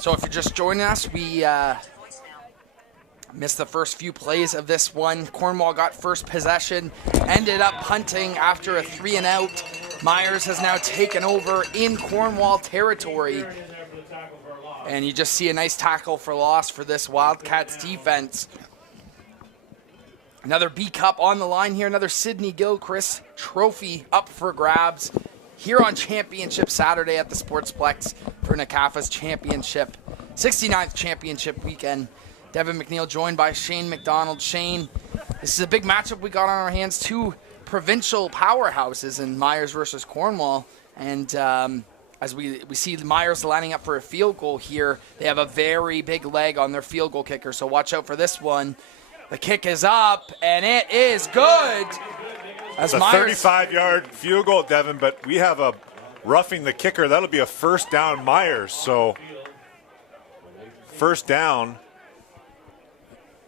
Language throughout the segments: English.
So if you're just joining us, we missed the first few plays of this one. Cornwall got first possession, ended up punting after a 3-and-out. Myers has now taken over in Cornwall territory. And you just see a nice tackle for loss for this Wildcats defense. Another B-Cup on the line here, another Sidney Gilchrist trophy up for grabs here on Championship Saturday at the Sportsplex for NCAFA's championship, 69th championship weekend. Devin McNeil joined by Shane McDonald. Shane, this is a big matchup we got on our hands. Two provincial powerhouses in Myers versus Cornwall. And as we see Myers lining up for a field goal here, they have a very big leg on their field goal kicker, so watch out for this one. The kick is up, and it is good. It's a 35-yard field goal, Devin, but we have a roughing the kicker. That'll be a first down Myers, so first down.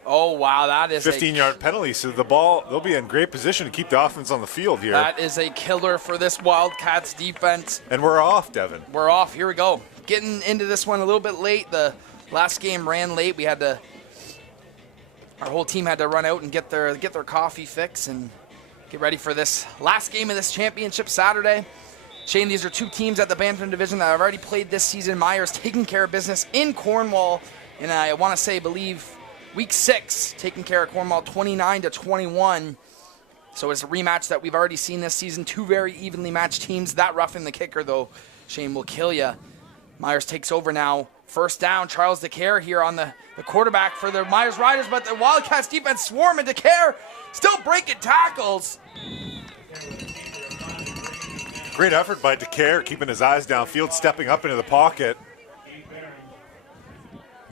Oh, wow, that is 15-yard penalty, so the ball, they'll be in great position to keep the offense on the field here. That is a killer for this Wildcats defense. And we're off, Devin. We're off. Here we go. Getting into this one a little bit late. The last game ran late. We had to, our whole team had to run out and get their coffee fix and get ready for this last game of this championship Saturday. Shane, these are two teams at the Bantam Division that have already played this season. Myers taking care of business in Cornwall, and I want to say, believe, Week 6, taking care of Cornwall 29-21. So it's a rematch that we've already seen this season. Two very evenly matched teams. That roughing the kicker, though, Shane, will kill you. Myers takes over now. First down, Charles DeCare here on the quarterback for the Myers Riders, but the Wildcats defense swarming. DeCare still breaking tackles. Great effort by DeCare, keeping his eyes downfield, stepping up into the pocket.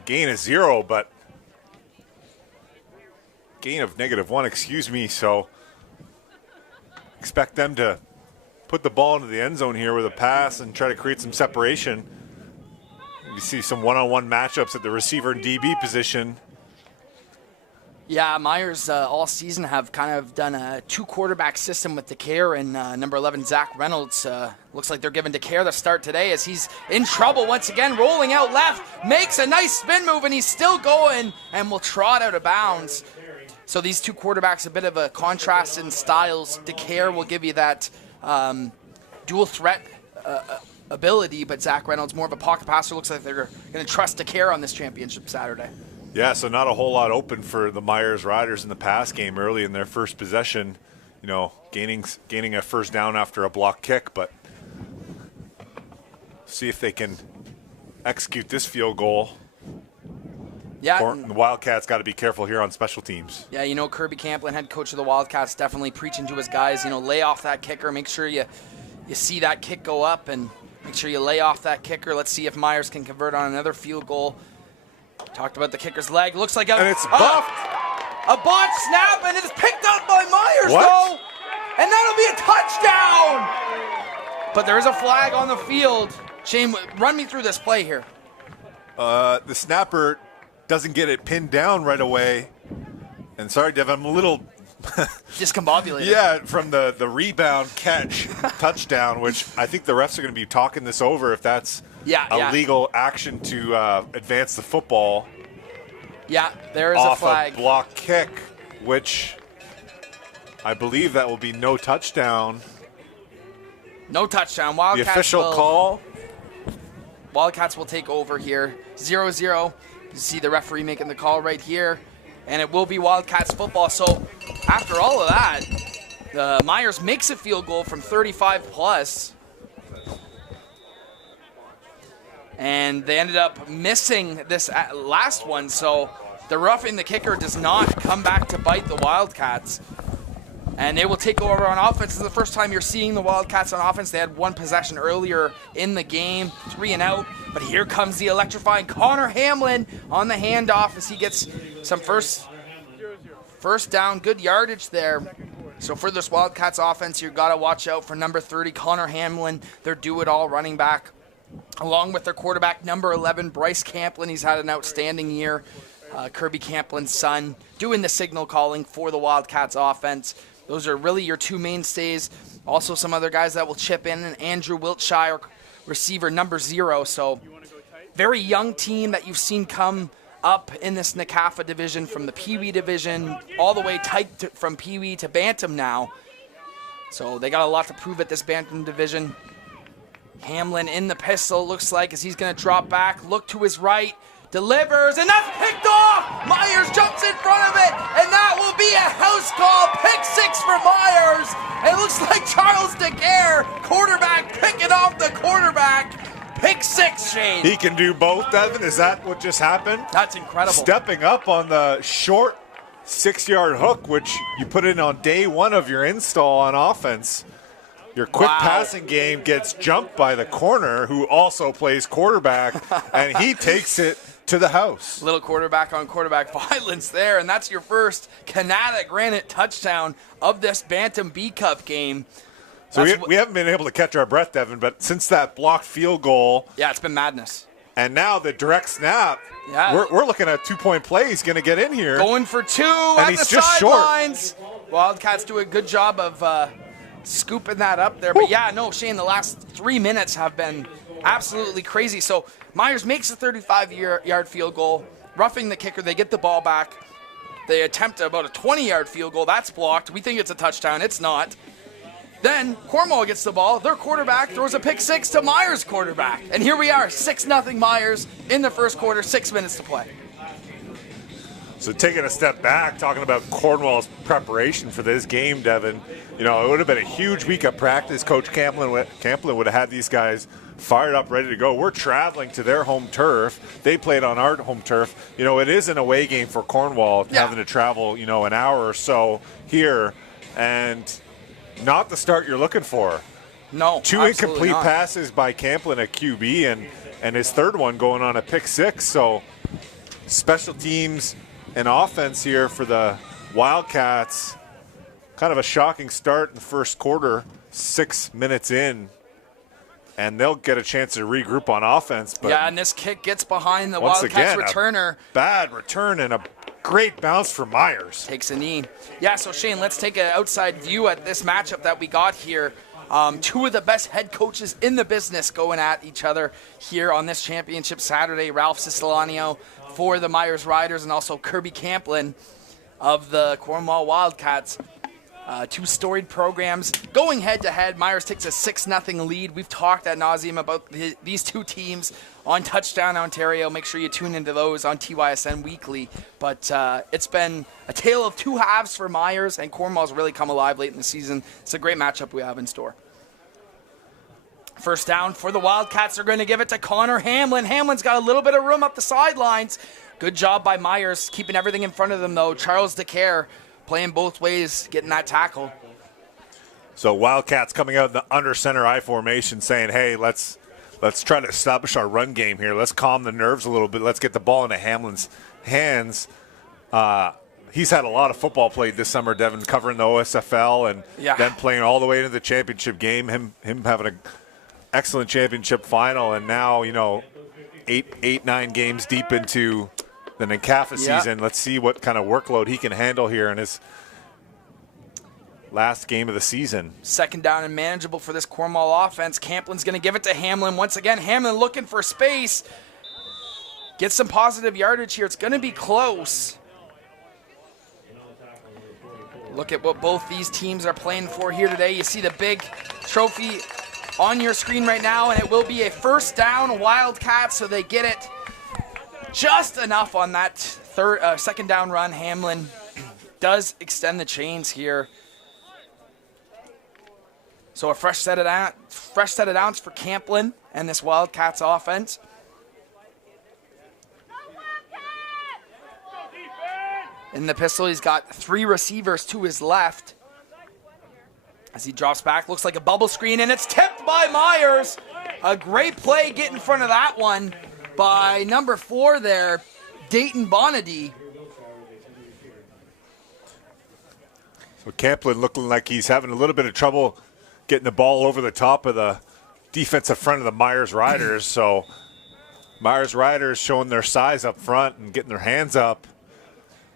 Gain of 0, but gain of -1, excuse me. So expect them to put the ball into the end zone here with a pass and try to create some separation. You see some one-on-one matchups at the receiver and DB position. Yeah, Myers all season have kind of done a two-quarterback system with DeCare and number 11, Zach Reynolds. Looks like they're giving DeCare the start today as he's in trouble once again, rolling out left, makes a nice spin move, and he's still going and will trot out of bounds. So these two quarterbacks, a bit of a contrast in styles. DeCare will give you that dual threat ability, but Zach Reynolds more of a pocket passer. Looks like they're going to trust DeCare on this championship Saturday. Yeah, so not a whole lot open for the Myers Riders in the pass game early in their first possession. You know, gaining a first down after a block kick, but see if they can execute this field goal. Yeah, the Wildcats got to be careful here on special teams. Yeah, you know, Kirby Camplin, head coach of the Wildcats, definitely preaching to his guys, you know, lay off that kicker, make sure you see that kick go up and make sure you lay off that kicker. Let's see if Myers can convert on another field goal. Talked about the kicker's leg. Looks like and it's buffed. A botch snap, and it's picked up by Myers, though. And that'll be a touchdown. But there is a flag on the field. Shane, run me through this play here. The snapper doesn't get it pinned down right away. And sorry, Devin, I'm a little discombobulated. Yeah, from the rebound catch touchdown, which I think the refs are going to be talking this over if that's a legal action to advance the football. Yeah, there is off a flag. A block kick, which I believe that will be no touchdown. No touchdown. Wildcats the official call. Wildcats will take over here. 0-0. You see the referee making the call right here. And it will be Wildcats football. So after all of that, Myers makes a field goal from 35 plus. And they ended up missing this last one. So the roughing the kicker does not come back to bite the Wildcats. And they will take over on offense. This is the first time you're seeing the Wildcats on offense. They had one possession earlier in the game, 3-and-out. But here comes the electrifying Connor Hamlin on the handoff as he gets some first First down, good yardage there. So for this Wildcats offense, you've got to watch out for number 30, Connor Hamlin, their do-it-all running back, along with their quarterback, number 11, Bryce Camplin. He's had an outstanding year. Kirby Camplin's son, doing the signal calling for the Wildcats offense. Those are really your two mainstays. Also some other guys that will chip in, and Andrew Wiltshire, receiver number 0. So very young team that you've seen come up in this NCAFA division, from the Pee Wee division all the way tight from Pee Wee to Bantam now. So they got a lot to prove at this Bantam division. Hamlin in the pistol, looks like, as he's going to drop back, look to his right, delivers, and that's picked off! Myers jumps in front of it, and that will be a house call. Pick 6 for Myers. It looks like Charles DeGare, quarterback, picking off the quarterback. Pick 6, Shane. He can do both, Devin. Is that what just happened? That's incredible. Stepping up on the short 6-yard hook, which you put in on day 1 of your install on offense. Your quick passing game gets jumped by the corner, who also plays quarterback, and he takes it to the house. Little quarterback on quarterback violence there, and that's your first Canada Granite touchdown of this Bantam B Cup game. So we haven't been able to catch our breath, Devin, but since that blocked field goal. Yeah, it's been madness. And now the direct snap. Yeah. We're looking at a 2-point play. He's going to get in here. Going for 2 and at he's the just sidelines. Wildcats do a good job of scooping that up there. But yeah, no, Shane, the last 3 minutes have been absolutely crazy. So Myers makes a 35-yard field goal, roughing the kicker. They get the ball back. They attempt about a 20-yard field goal. That's blocked. We think it's a touchdown. It's not. Then Cornwall gets the ball. Their quarterback throws a pick 6 to Myers' quarterback. And here we are, 6-0 Myers in the first quarter, 6 minutes to play. So taking a step back, talking about Cornwall's preparation for this game, Devin, it would have been a huge week of practice. Coach Camplin would have had these guys fired up, ready to go. We're traveling to their home turf. They played on our home turf. It is an away game for Cornwall, having to travel, an hour or so here, and not the start you're looking for. No, 2 incomplete passes by Camplin at QB, and his third one going on a pick 6. So special teams and offense here for the Wildcats. Kind of a shocking start in the first quarter, 6 minutes in, and they'll get a chance to regroup on offense. But yeah, and this kick gets behind the Wildcats returner. Bad return and a great bounce for Myers. Takes a knee. Yeah, so Shane, let's take an outside view at this matchup that we got here. 2 of the best head coaches in the business going at each other here on this championship Saturday. Ralph Siciliano for the Myers Riders, and also Kirby Camplin of the Cornwall Wildcats. 2 storied programs going head-to-head. Myers takes a 6-0 lead. We've talked ad nauseum about these 2 teams on Touchdown Ontario. Make sure you tune into those on TYSN Weekly. But it's been a tale of 2 halves for Myers, and Cornwall's really come alive late in the season. It's a great matchup we have in store. First down for the Wildcats. They're going to give it to Connor Hamlin. Hamlin's got a little bit of room up the sidelines. Good job by Myers, keeping everything in front of them, though. Charles DeCare playing both ways, getting that tackle. So Wildcats coming out in the under center I formation saying, hey, let's try to establish our run game here. Let's calm the nerves a little bit. Let's get the ball into Hamlin's hands. He's had a lot of football played this summer, Devin, covering the OSFL and then playing all the way into the championship game, him having an excellent championship final, and now, 8-9 games deep into the NCAFA season. Let's see what kind of workload he can handle here in his last game of the season. Second down and manageable for this Cornwall offense. Camplin's going to give it to Hamlin. Once again, Hamlin looking for space. Get some positive yardage here. It's going to be close. Look at what both these teams are playing for here today. You see the big trophy on your screen right now, and it will be a first down Wildcats, so they get it just enough on that second down run. Hamlin does extend the chains here. So a fresh set of downs for Camplin and this Wildcats offense. In the pistol, he's got 3 receivers to his left. As he drops back, looks like a bubble screen, and it's tipped by Myers. A great play, get in front of that one by number 4 there, Dayton Bonady. So Camplin looking like he's having a little bit of trouble getting the ball over the top of the defensive front of the Myers Riders. So Myers Riders showing their size up front and getting their hands up.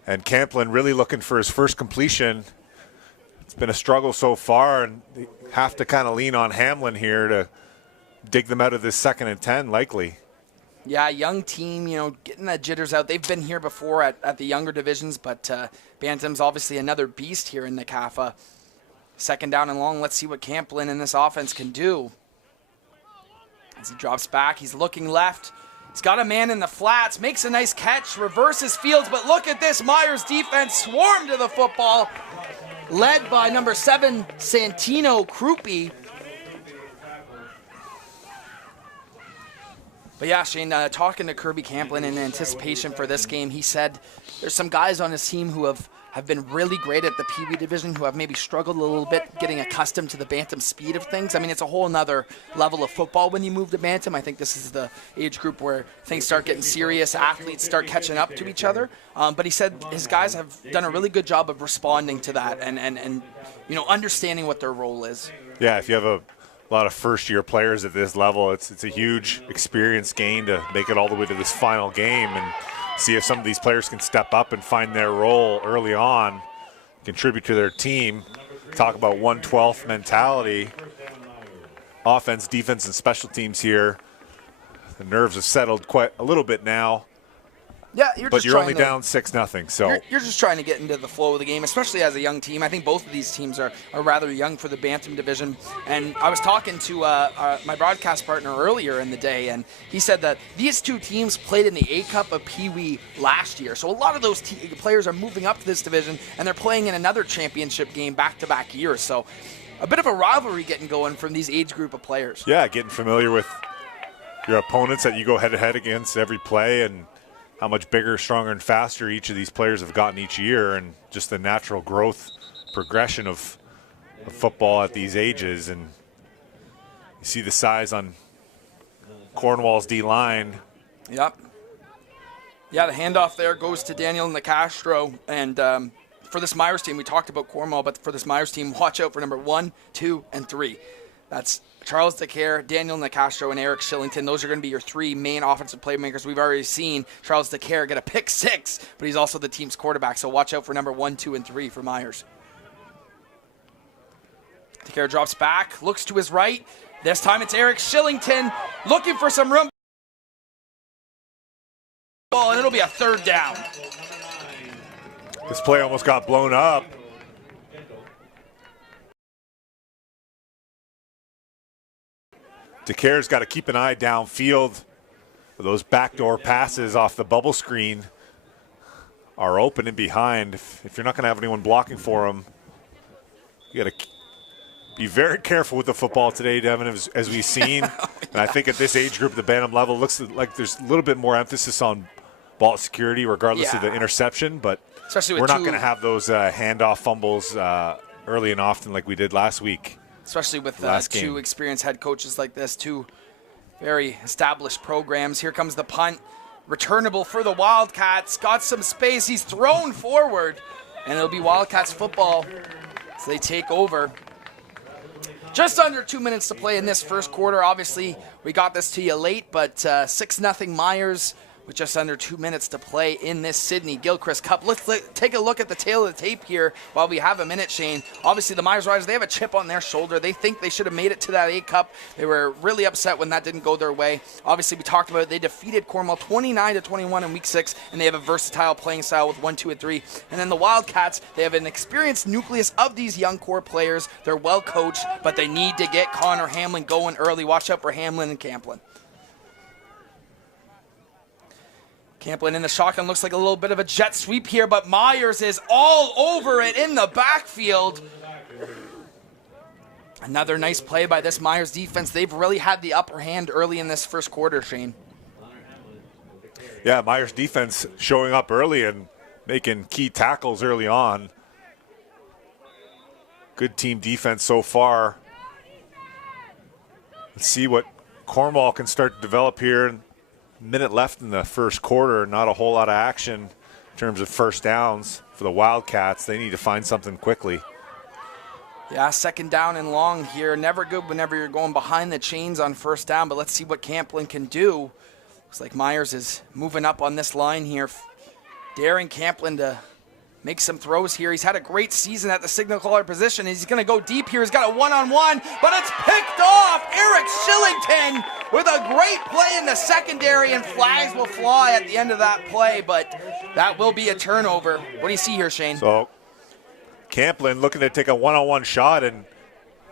And Camplin really looking for his first completion. It's been a struggle so far, and they have to kind of lean on Hamlin here to dig them out of this 2nd and 10, likely. Yeah, young team, getting that jitters out. They've been here before at the younger divisions, but Bantam's obviously another beast here in the NCAFA. 2nd down and long. Let's see what Camplin and this offense can do. As he drops back, he's looking left. He's got a man in the flats, makes a nice catch, reverses fields, but look at this. Myers defense swarmed to the football, led by number 7, Santino Krupi. But yeah, Shane, talking to Kirby Camplin in anticipation for this game, he said there's some guys on his team who have been really great at the Pee Wee division, who have maybe struggled a little bit getting accustomed to the Bantam speed of things. I mean, it's a whole nother level of football when you move to Bantam. I think this is the age group where things start getting serious, athletes start catching up to each other. But he said his guys have done a really good job of responding to that and understanding what their role is. Yeah, if you have a lot of first-year players at this level, it's a huge experience gain to make it all the way to this final game and see if some of these players can step up and find their role early on, contribute to their team. Talk about 1/12 mentality. Offense, defense, and special teams here. The nerves have settled quite a little bit now. Yeah, but you're only down 6-0. So you're just trying to get into the flow of the game, especially as a young team. I think both of these teams are rather young for the Bantam division. And I was talking to my broadcast partner earlier in the day, and he said that these two teams played in the A Cup of Pee Wee last year. So a lot of those players are moving up to this division, and they're playing in another championship game back-to-back years. So a bit of a rivalry getting going from these age group of players. Yeah, getting familiar with your opponents that you go head-to-head against every play, and how much bigger, stronger, and faster each of these players have gotten each year, and just the natural growth progression of football at these ages. And you see the size on Cornwall's D-line. Yep. Yeah, the handoff there goes to Daniel Nicastro. And for this Myers team, we talked about Cornwall, but for this Myers team, watch out for number 1, 2, and 3. That's Charles DeCare, Daniel Nicastro, and Eric Shillington. Those are going to be your 3 main offensive playmakers. We've already seen Charles DeCare get a pick 6, but he's also the team's quarterback, so watch out for number 1, 2, and 3 for Myers. DeCare drops back, looks to his right. This time it's Eric Shillington looking for some room. And it'll be a 3rd down. This play almost got blown up. DeCare's got to keep an eye downfield. Those backdoor passes off the bubble screen are open and behind. If you're not going to have anyone blocking for him, you got to be very careful with the football today, Devin, as we've seen. And I think at this age group, the Bantam level, looks like there's a little bit more emphasis on ball security regardless of the interception. But we're not going to have those handoff fumbles early and often like we did last week. Especially with 2 experienced head coaches like this, 2 very established programs. Here comes the punt. Returnable for the Wildcats. Got some space. He's thrown forward. And it'll be Wildcats football as they take over. Just under 2 minutes to play in this first quarter. Obviously, we got this to you late, but 6-0 Myers with just under 2 minutes to play in this Sydney Gilchrist Cup. Let's take a look at the tail of the tape here while we have a minute, Shane. Obviously, the Myers Riders, they have a chip on their shoulder. They think they should have made it to that A Cup. They were really upset when that didn't go their way. Obviously, we talked about it. They defeated Cornwall 29-21 in Week 6, and they have a versatile playing style with 1, 2, and 3. And then the Wildcats, they have an experienced nucleus of these young core players. They're well coached, but they need to get Connor Hamlin going early. Watch out for Hamlin and Camplin. Camplin in the shotgun, looks like a little bit of a jet sweep here, but Myers is all over it in the backfield. Another nice play by this Myers defense. They've really had the upper hand early in this first quarter, Shane. Yeah, Myers defense showing up early and making key tackles early on. Good team defense so far. Let's see what Cornwall can start to develop here. Minute left in the first quarter, not a whole lot of action in terms of first downs for the Wildcats. They need to find something quickly. Yeah, second down and long here. Never good whenever you're going behind the chains on first down, but let's see what Camplin can do. Looks like Myers is moving up on this line here. Daring Camplin to make some throws here. He's had a great season at the signal caller position. He's going to go deep here. He's got a one-on-one, but it's picked off. Eric Shillington with a great play in the secondary, and flags will fly at the end of that play, but that will be a turnover. What do you see here, Shane? So Camplin looking to take a one-on-one shot, and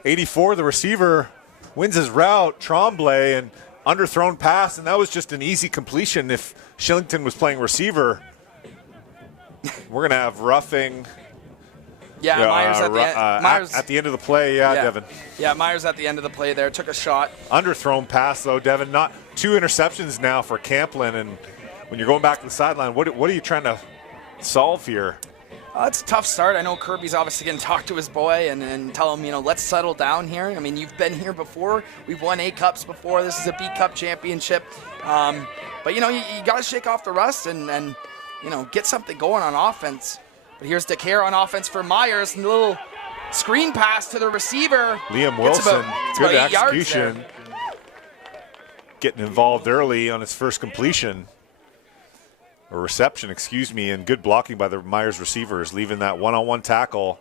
84, the receiver, wins his route, Tremblay, and underthrown pass, and that was just an easy completion. If Shillington was playing receiver, we're going to have roughing. Yeah, Myers at the end. At the end of the play, Devin. Yeah, Myers at the end of the play there. Took a shot. Underthrown pass, though, Devin. Not 2 interceptions now for Camplin, and when you're going back to the sideline, what are you trying to solve here? It's a tough start. I know Kirby's obviously going to talk to his boy and tell him, let's settle down here. I mean, you've been here before. We've won A Cups before. This is a B Cup championship. But, you got to shake off the rust and get something going on offense. But here's DeCare on offense for Myers. And a little screen pass to the receiver. Liam Wilson, good execution. Getting involved early on his first completion. Or reception, and good blocking by the Myers receivers, leaving that one-on-one tackle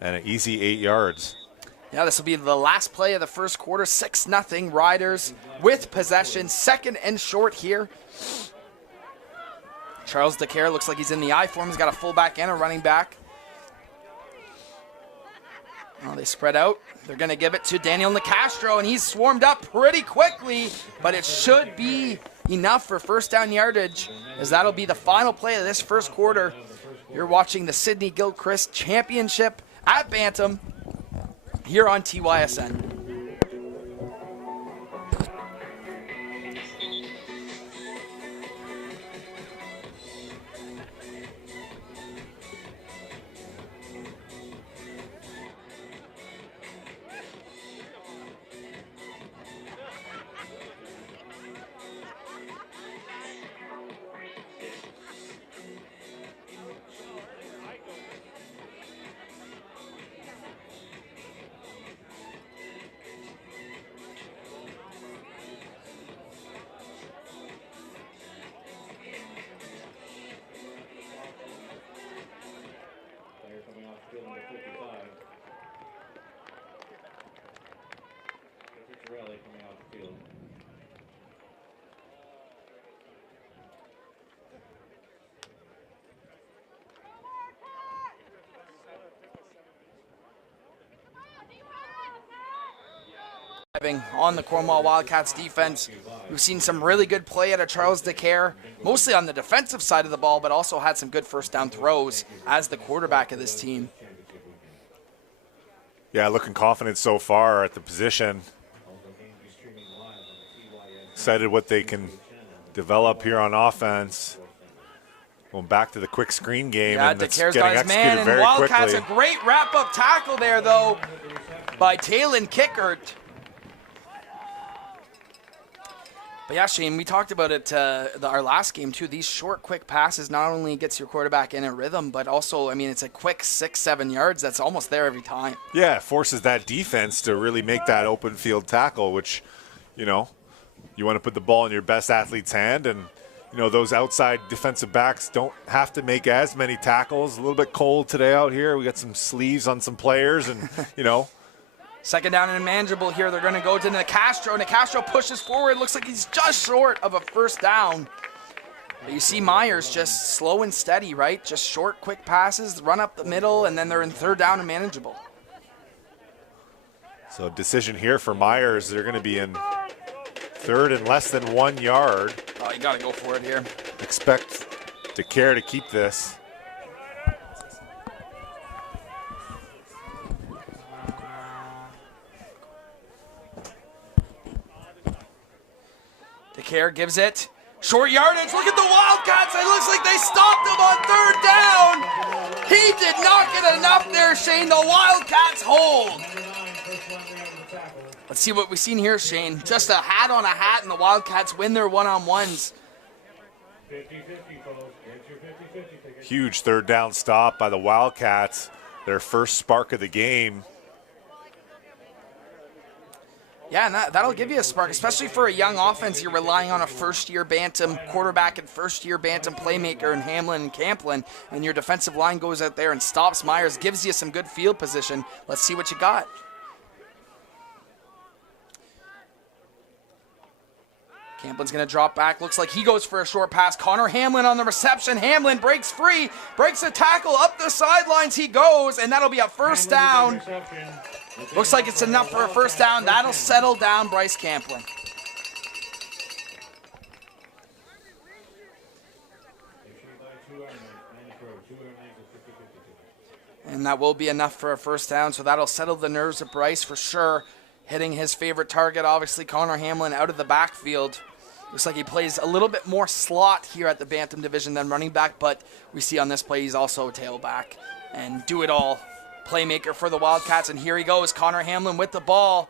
and an easy 8 yards. Yeah, this will be the last play of the first quarter. 6-0 Riders with possession. Second and short here. Charles DeCare looks like he's in the I form. He's got a fullback and a running back. Oh, they spread out. They're going to give it to Daniel Nicastro, and he's swarmed up pretty quickly, but it should be enough for first down yardage, as that'll be the final play of this first quarter. You're watching the Sydney Gilchrist Championship at Bantam here on TYSN. On the Cornwall Wildcats defense, we've seen some really good play out of Charles DeCare, mostly on the defensive side of the ball, but also had some good first down throws as the quarterback of this team. Yeah, looking confident so far at the position. Excited what they can develop here on offense. Going back to the quick screen game, yeah, and it's DeCare's getting got his man, executed and very Wildcats quickly. a great wrap-up tackle there, though, by Talon Kickert. But yeah, Shane, we talked about it our last game too. These short, quick passes not only gets your quarterback in a rhythm, but also, I mean, it's a quick 6-7 yards. That's almost there every time. Yeah, it forces that defense to really make that open field tackle, which, you want to put the ball in your best athlete's hand, and those outside defensive backs don't have to make as many tackles. A little bit cold today out here. We got some sleeves on some players, and Second down and manageable here. They're going to go to Nicastro. Nicastro pushes forward. Looks like he's just short of a first down. But you see Myers just slow and steady, right? Just short, quick passes, run up the middle, and then they're in third down and manageable. So decision here for Myers. They're going to be in third and less than 1 yard. Oh, you got to go for it here. Expect DeCare to keep this. DeCare gives it. Short yardage. Look at the Wildcats. It looks like they stopped him on third down. He did not get enough there, Shane. The Wildcats hold. Let's see what we've seen here, Shane. Just a hat on a hat, and the Wildcats win their one-on-ones. Huge third down stop by the Wildcats. Their first spark of the game. Yeah, and that'll give you a spark, especially for a young offense. You're relying on a first-year Bantam quarterback and first-year Bantam playmaker in Hamlin and Camplin, and your defensive line goes out there and stops Myers, gives you some good field position. Let's see what you got. Camplin's going to drop back. Looks like he goes for a short pass. Connor Hamlin on the reception. Hamlin breaks free, breaks a tackle. Up the sidelines he goes, and that'll be a first down. Looks like it's enough for a first down. That'll settle down Bryce Camplin. And that will be enough for a first down, so that'll settle the nerves of Bryce for sure. Hitting his favorite target, obviously, Connor Hamlin out of the backfield. Looks like he plays a little bit more slot here at the Bantam division than running back, but we see on this play he's also a tailback and do-it-all playmaker for the Wildcats. And here he goes, Connor Hamlin with the ball,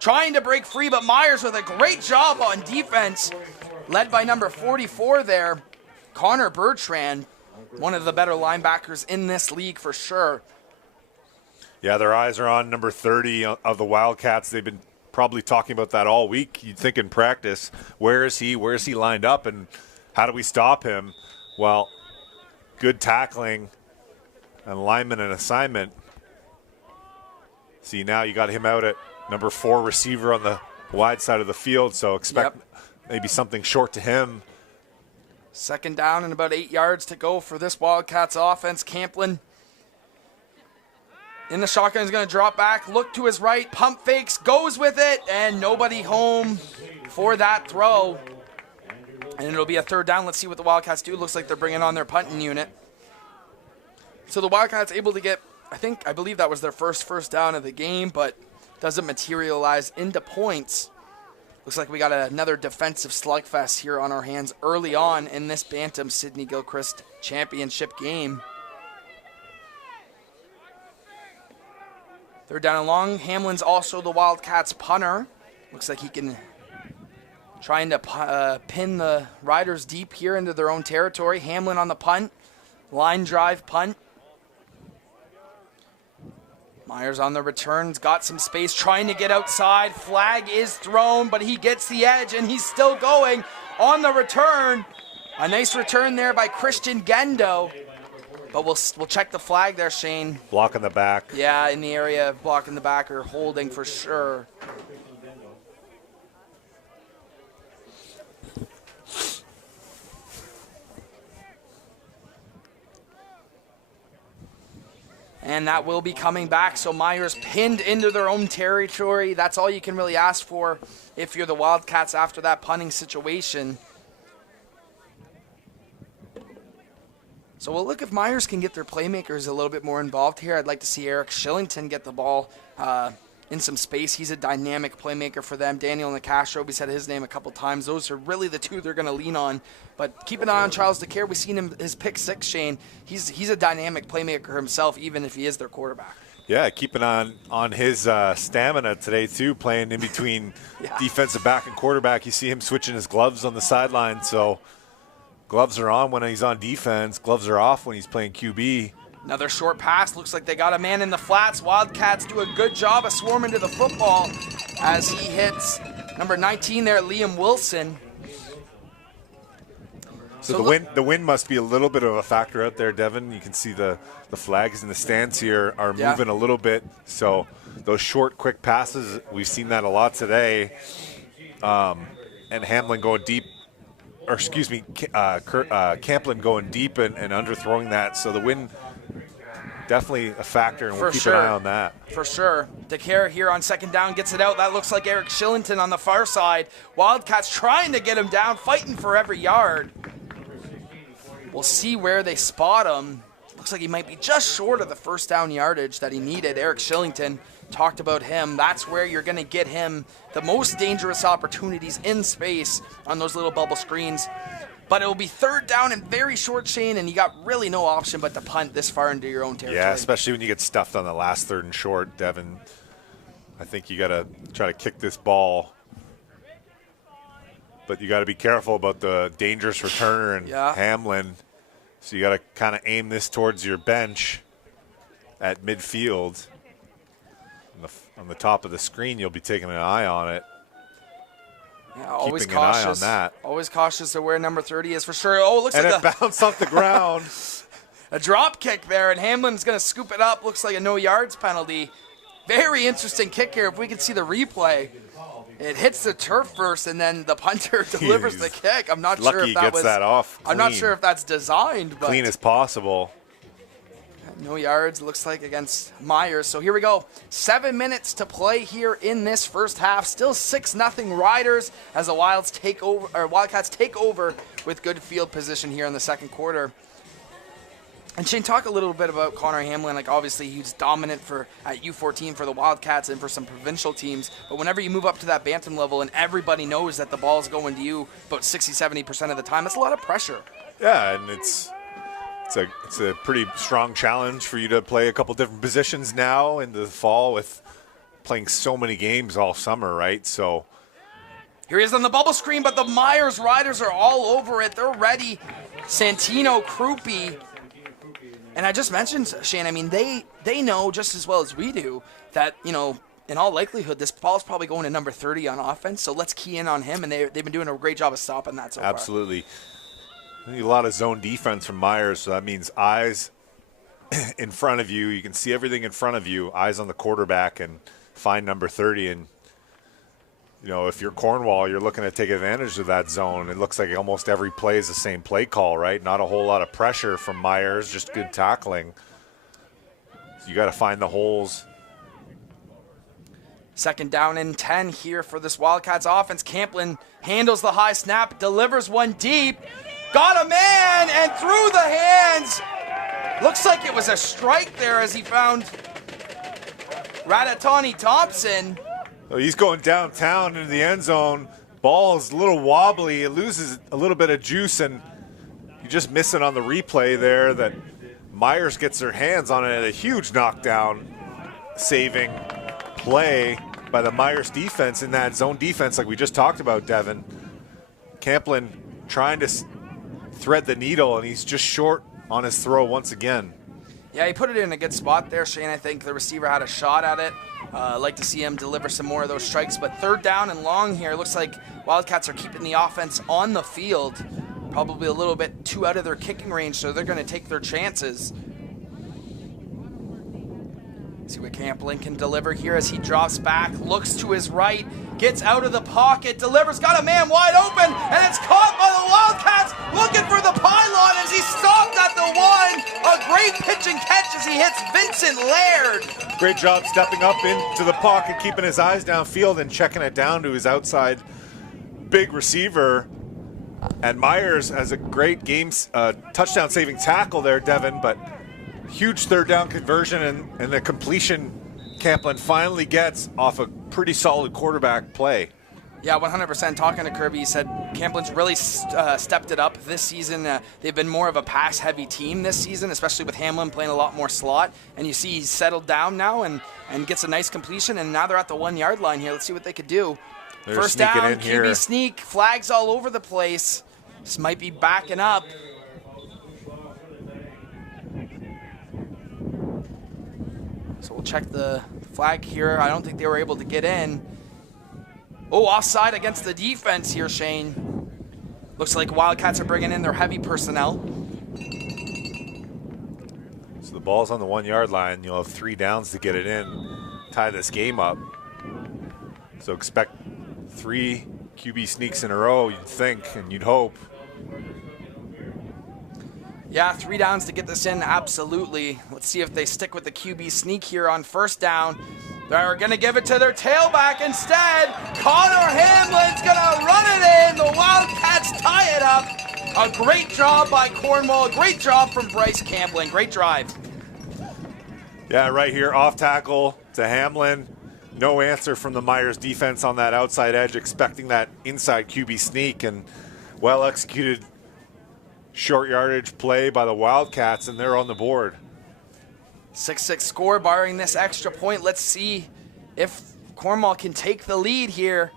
trying to break free, but Myers with a great job on defense, led by number 44 there, Connor Bertrand, one of the better linebackers in this league for sure. Yeah, their eyes are on number 30 of the Wildcats. They've been probably talking about that all week. You'd think in practice, where is he? Where is he lined up? And how do we stop him? Well, good tackling, and alignment and assignment. See, now you got him out at number 4 receiver on the wide side of the field, so expect maybe something short to him. Second down and about 8 yards to go for this Wildcats offense. Camplin in the shotgun is going to drop back, look to his right, pump fakes, goes with it, and nobody home for that throw. And it'll be a third down. Let's see what the Wildcats do. Looks like they're bringing on their punting unit. So the Wildcats able to get, I believe that was their first down of the game, but doesn't materialize into points. Looks like we got another defensive slugfest here on our hands early on in this Bantam Sidney Gilchrist Championship game. Third down and long. Hamlin's also the Wildcats punter. Looks like he can trying to pin the Riders deep here into their own territory. Hamlin on the punt. Line drive punt. Myers on the returns, got some space, trying to get outside. Flag is thrown, but he gets the edge, and he's still going on the return. A nice return there by Christian Gendo. But we'll check the flag there, Shane. Blocking the back. Yeah, in the area of blocking the back or holding for sure. And that will be coming back. So Myers pinned into their own territory. That's all you can really ask for if you're the Wildcats after that punting situation. So we'll look if Myers can get their playmakers a little bit more involved here. I'd like to see Eric Shillington get the ball in some space. He's a dynamic playmaker for them. Daniel Nicastro, we said his name a couple times. Those are really the two they're going to lean on. But keep an eye on Charles DeCare. We've seen him, his pick six, Shane. He's a dynamic playmaker himself, even if he is their quarterback. Yeah, keep an eye on his stamina today, too, playing in between defensive back and quarterback. You see him switching his gloves on the sideline, so gloves are on when he's on defense. Gloves are off when he's playing QB. Another short pass. Looks like they got a man in the flats. Wildcats do a good job of swarming to the football as he hits number 19 there, Liam Wilson. So the wind must be a little bit of a factor out there, Devin. You can see the flags in the stands here are moving a little bit. So those short, quick passes, we've seen that a lot today. And Hamlin going deep. Or excuse me, Camplin going deep and underthrowing that. So the wind definitely a factor, and we'll keep an eye on that. For sure. DeCare here on second down gets it out. That looks like Eric Shillington on the far side. Wildcats trying to get him down, fighting for every yard. We'll see where they spot him. Looks like he might be just short of the first down yardage that he needed. Eric Shillington, talked about him. That's where you're going to get him the most dangerous opportunities in space on those little bubble screens. But it will be third down and very short, Shane, and you got really no option but to punt this far into your own territory. Yeah, especially when you get stuffed on the last third and short, Devin. I think you got to try to kick this ball. But you got to be careful about the dangerous returner and Hamlin. So you got to kind of aim this towards your bench at midfield. on the top of the screen, you'll be taking an eye on it. Yeah, always Keeping an eye cautious. on that. Always cautious of where number 30 is for sure. Oh, it looks And like it bounced off the ground. a drop kick there, and Hamlin's going to scoop it up. Looks like a no yards penalty. Very interesting kick here. If we could see the replay, it hits the turf first, and then the punter delivers the kick. I'm not Lucky sure if he that gets was. that off I'm not clean. sure if that's designed, but Clean as possible. no yards, looks like, against Myers. So here we go. 7 minutes to play here in this first half. Still 6-0 Riders as the Wildcats take over with good field position here in the second quarter. And Shane, talk a little bit about Connor Hamlin. Like, obviously, he's dominant at U14 for the Wildcats and for some provincial teams. But whenever you move up to that bantam level and everybody knows that the ball's going to you about 60-70% of the time, that's a lot of pressure. Yeah, and it's a pretty strong challenge for you to play a couple different positions now in the fall with playing so many games all summer, right? So here he is on the bubble screen, but the Myers Riders are all over it. They're ready. Santino, Krupe. And I just mentioned, Shane, I mean, they know just as well as we do that, you know, in all likelihood, this ball's probably going to number 30 on offense, so let's key in on him, and they've been doing a great job of stopping that so far. absolutely. I need a lot of zone defense from Myers, so that means eyes in front of you. You can see everything in front of you, eyes on the quarterback, and find number 30. And, you know, if you're Cornwall, you're looking to take advantage of that zone. It looks like almost every play is the same play call, right? Not a whole lot of pressure from Myers, just good tackling. So you got to find the holes. Second down and 10 here for this Wildcats offense. Camplin handles the high snap, delivers one deep. Got a man, and through the hands. Looks like it was a strike there as he found Ratatani Thompson. So he's going downtown into the end zone. Ball is a little wobbly. It loses a little bit of juice, and you just miss it on the replay there that Myers gets their hands on it. A huge knockdown saving play by the Myers defense in that zone defense like we just talked about, Devin. Camplin trying to thread the needle, and he's just short on his throw once again. Yeah, he put it in a good spot there, Shane. I think the receiver had a shot at it. I'd like to see him deliver some more of those strikes. But third down and long here. Looks like Wildcats are keeping the offense on the field. Probably a little bit too out of their kicking range, so they're going to take their chances. See what Camplin can deliver here as he drops back, looks to his right, gets out of the pocket, delivers, got a man wide open, and it's caught by the Wildcats, looking for the pylon as he stopped at the one. A great pitch and catch as he hits Vincent Laird. Great job stepping up into the pocket, keeping his eyes downfield and checking it down to his outside big receiver. And Myers has a great touchdown saving tackle there, Devin, but huge third down conversion and the completion Camplin finally gets off a pretty solid quarterback play. Yeah, 100%. Talking to Kirby, he said Camplin's really stepped it up this season. They've been more of a pass-heavy team this season, especially with Hamlin playing a lot more slot. And you see he's settled down now and gets a nice completion. And now they're at the 1 yard line here. Let's see what they could do. They're First sneaking down, in QB here. sneak, flags all over the place. This might be backing up. So we'll check the flag here. I don't think they were able to get in. Oh, offside against the defense here, Shane. Looks like Wildcats are bringing in their heavy personnel. So the ball's on the 1 yard line. You'll have 3 downs to get it in, tie this game up. So expect 3 QB sneaks in a row, you'd think, and you'd hope. Yeah, 3 downs to get this in, absolutely. Let's see if they stick with the QB sneak here on first down. They're going to give it to their tailback instead. Connor Hamlin's going to run it in. The Wildcats tie it up. A great job by Cornwall. A great job from Bryce Camplin. Great drive. Yeah, right here, off tackle to Hamlin. No answer from the Myers defense on that outside edge, expecting that inside QB sneak, and well executed short yardage play by the Wildcats, and they're on the board. 6-6 score, barring this extra point. Let's see if Cornwall can take the lead here.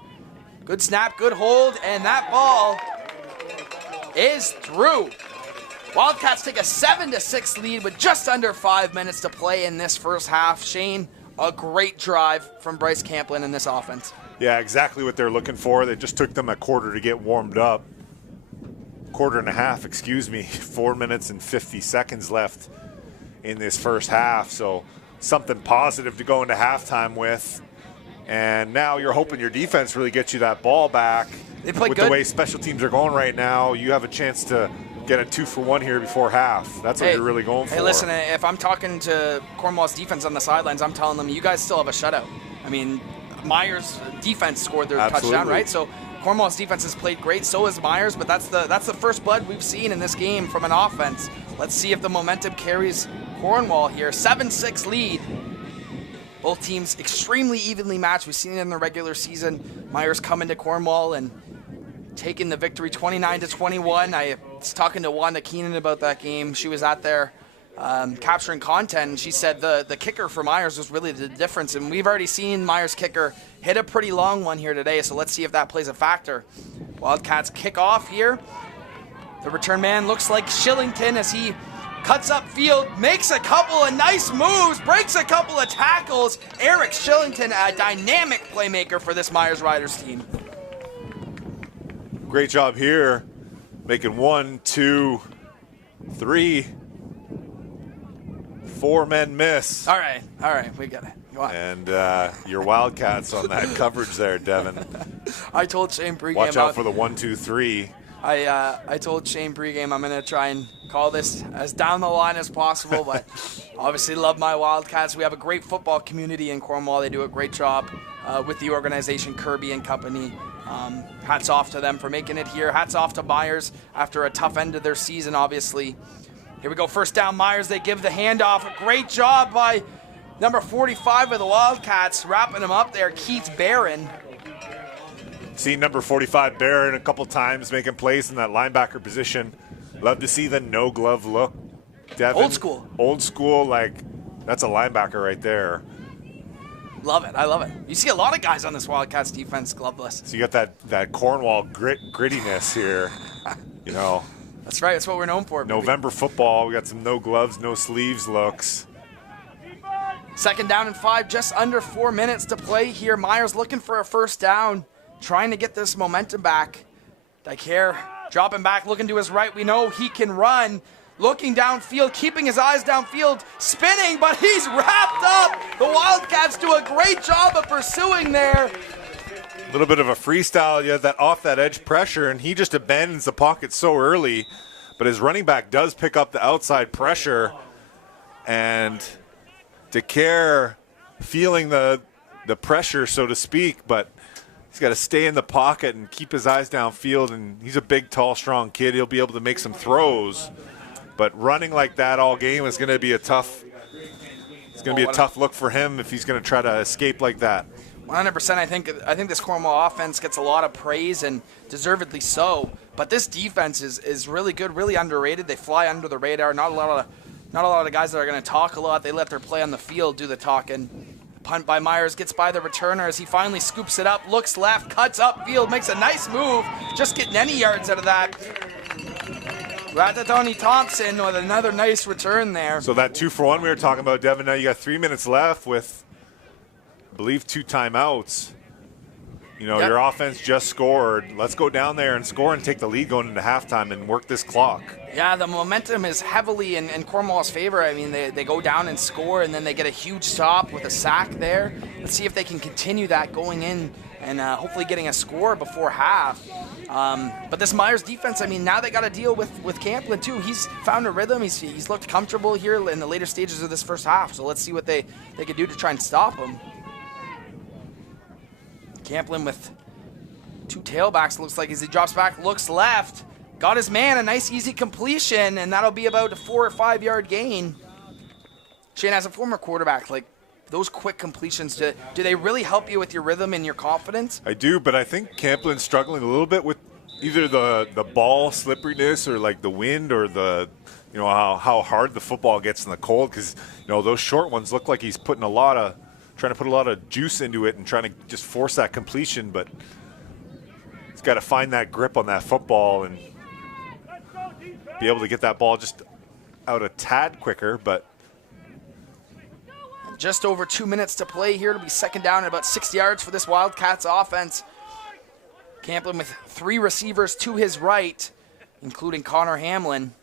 Good snap, good hold, and that ball is through. Wildcats take a 7-6 lead with just under 5 minutes to play in this first half. Shane, a great drive from Bryce Camplin in this offense. Yeah, exactly what they're looking for. They just took them a quarter to get warmed up. Quarter and a half, excuse me. 4 minutes and 50 seconds left in this first half. So something positive to go into halftime with. And now you're hoping your defense really gets you that ball back. They play with good. The way special teams are going right now, you have a chance to get a 2-for-1 here before half. That's what you're really going for. Hey, listen, if I'm talking to Cornwall's defense on the sidelines, I'm telling them, you guys still have a shutout. I mean, Myers' defense scored their touchdown, right? So Cornwall's defense has played great, so has Myers, but that's the first blood we've seen in this game from an offense. Let's see if the momentum carries Cornwall here. 7-6 lead. Both teams extremely evenly matched. We've seen it in the regular season. Myers coming to Cornwall and taking the victory 29-21. I was talking to Wanda Keenan about that game. She was out there capturing content, and she said the kicker for Myers was really the difference. And we've already seen Myers' kicker hit a pretty long one here today, so let's see if that plays a factor. Wildcats kick off here. The return man looks like Shillington as he cuts up field, makes a couple of nice moves, breaks a couple of tackles. Eric Shillington, a dynamic playmaker for this Myers Riders team. Great job here, making 1, 2, 3, 4 men miss. All right, we got it. Go on. And your Wildcats on that coverage there, Devin. I told Shane pregame. Watch out for the 1, 2, 3. I told Shane pregame I'm going to try and call this as down the line as possible, but obviously love my Wildcats. We have a great football community in Cornwall. They do a great job with the organization, Kirby and Company. Hats off to them for making it here. Hats off to Myers after a tough end of their season, obviously. Here we go, first down, Myers. They give the handoff. A great job by number 45 of the Wildcats, wrapping him up there, Keith Barron. Seen number 45 Barron a couple times making plays in that linebacker position. Love to see the no-glove look, Devin. Old school. Old school, like, that's a linebacker right there. Love it. I love it. You see a lot of guys on this Wildcats defense gloveless. So you got that Cornwall grittiness here, you know. That's right. That's what we're known for. November football, we got some no gloves, no sleeves looks. Second down and 5, just under 4 minutes to play here. Myers looking for a first down, trying to get this momentum back. Daikere dropping back, looking to his right. We know he can run. Looking downfield, keeping his eyes downfield, spinning, but he's wrapped up. The Wildcats do a great job of pursuing there. A little bit of a freestyle. You had that off that edge pressure, and he just abandons the pocket so early. But his running back does pick up the outside pressure, and Daikere feeling the pressure, so to speak, but he's got to stay in the pocket and keep his eyes downfield, and he's a big, tall, strong kid. He'll be able to make some throws. But running like that all game is going to be a tough look for him if he's going to try to escape like that. 100%. I think this Cornwall offense gets a lot of praise, and deservedly so. But this defense is really good, really underrated. They fly under the radar. Not a lot of guys that are going to talk a lot. They let their play on the field do the talking. Punt by Myers, gets by the returner as he finally scoops it up, looks left, cuts upfield, makes a nice move, just getting any yards out of that. Ratatoni Thompson with another nice return there. So that 2-for-1 we were talking about, Devin, now you got 3 minutes left with, I believe, 2 timeouts. You know, Your offense just scored. Let's go down there and score and take the lead going into halftime and work this clock. Yeah, the momentum is heavily in Cornwall's favor. I mean, they go down and score, and then they get a huge stop with a sack there. Let's see if they can continue that going in and hopefully getting a score before half. But this Myers defense, I mean, now they got to deal with Camplin too. He's found a rhythm. He's looked comfortable here in the later stages of this first half. So let's see what they can do to try and stop him. Camplin with 2 tailbacks, looks like, as he drops back, looks left. Got his man, a nice easy completion, and that'll be about a 4 or 5 yard gain. Shane, as a former quarterback, like, those quick completions, do they really help you with your rhythm and your confidence? I do, but I think Camplin's struggling a little bit with either the ball slipperiness or like the wind or the, you know, how hard the football gets in the cold, because, you know, those short ones look like he's trying to put a lot of juice into it and trying to just force that completion, but he's got to find that grip on that football and be able to get that ball just out a tad quicker. But just over 2 minutes to play here. It'll be second down at about 60 yards for this Wildcats offense. Camplin with 3 receivers to his right, including Connor Hamlin.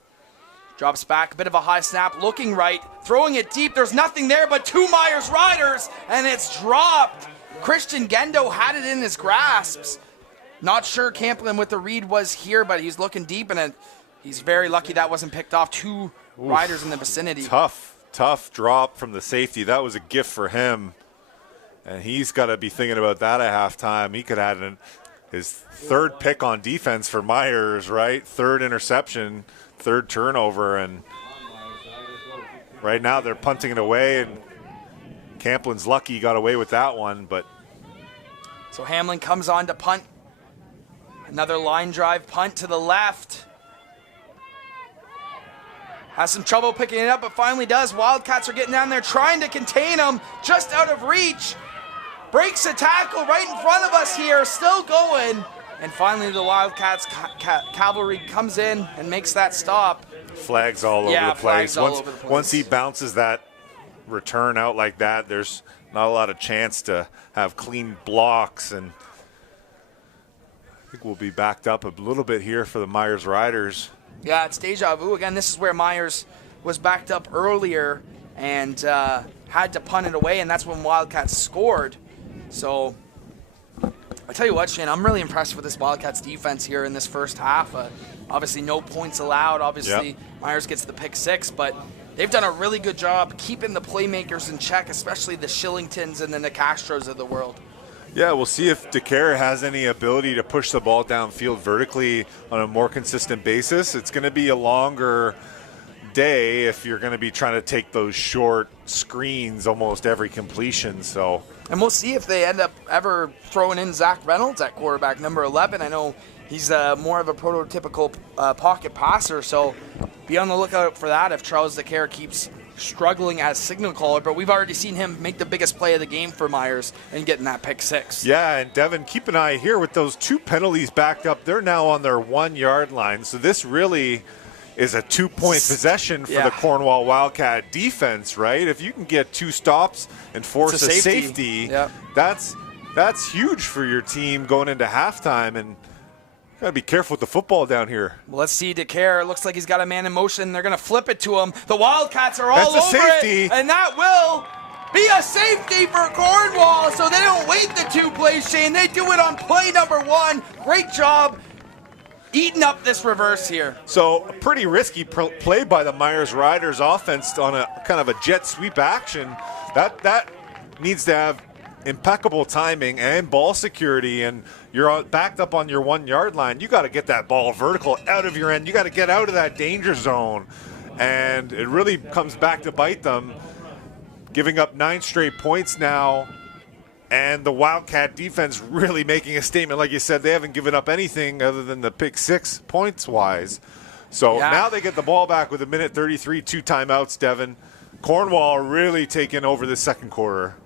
Drops back, a bit of a high snap, looking right, throwing it deep. There's nothing there but 2 Myers Riders, and it's dropped. Christian Gendo had it in his grasps. Not sure Camplin with the read was here, but he's looking deep, and he's very lucky that wasn't picked off. 2 Riders in the vicinity. Tough drop from the safety. That was a gift for him, and he's got to be thinking about that at halftime. He could have had his 3rd pick on defense for Myers, right? 3rd interception, 3rd turnover, and right now they're punting it away, and Camplin's lucky he got away with that one. But so Hamlin comes on to punt. Another line drive punt to the left. Has some trouble picking it up, but finally does. Wildcats are getting down there trying to contain him, just out of reach. Breaks a tackle right in front of us here, still going. And finally the Wildcats cavalry comes in and makes that stop. Flags all over the place. Once he bounces that return out like that, there's not a lot of chance to have clean blocks, and I think we'll be backed up a little bit here for the Myers Riders. Yeah, it's deja vu. Again, this is where Myers was backed up earlier and had to punt it away, and that's when Wildcats scored. So I tell you what, Shane, I'm really impressed with this Wildcats defense here in this first half. Obviously, no points allowed. Obviously, Myers gets the pick 6, but they've done a really good job keeping the playmakers in check, especially the Shillingtons and the Nicastros of the world. Yeah, we'll see if DeCare has any ability to push the ball downfield vertically on a more consistent basis. It's going to be a longer day if you're going to be trying to take those short screens almost every completion. So, and we'll see if they end up ever throwing in Zach Reynolds at quarterback, number 11. I know he's more of a prototypical pocket passer, so be on the lookout for that if Charles DeCare keeps struggling as signal caller, but we've already seen him make the biggest play of the game for Myers and getting that pick 6. Yeah, and Devin, keep an eye here with those 2 penalties backed up. They're now on their 1-yard line, so this really is a 2-point possession for the Cornwall Wildcat defense, right? If you can get 2 stops and force a safety, that's huge for your team going into halftime, and got to be careful with the football down here. Well, let's see DeCare. It looks like he's got a man in motion. They're going to flip it to him. The Wildcats are all over it, and that will be a safety for Cornwall, so they don't wait the 2 plays, Shane. They do it on play number 1. Great job eating up this reverse here. So a pretty risky play by the Myers Riders offense on a kind of a jet sweep action. That needs to have impeccable timing and ball security, and you're backed up on your 1-yard line. You got to get that ball vertical out of your end. You got to get out of that danger zone, and it really comes back to bite them, giving up 9 straight points now, and the Wildcat defense really making a statement. Like you said, they haven't given up anything other than the pick 6 points-wise. So now they get the ball back with 1:33, 2 timeouts, Devin. Cornwall really taking over the second quarter.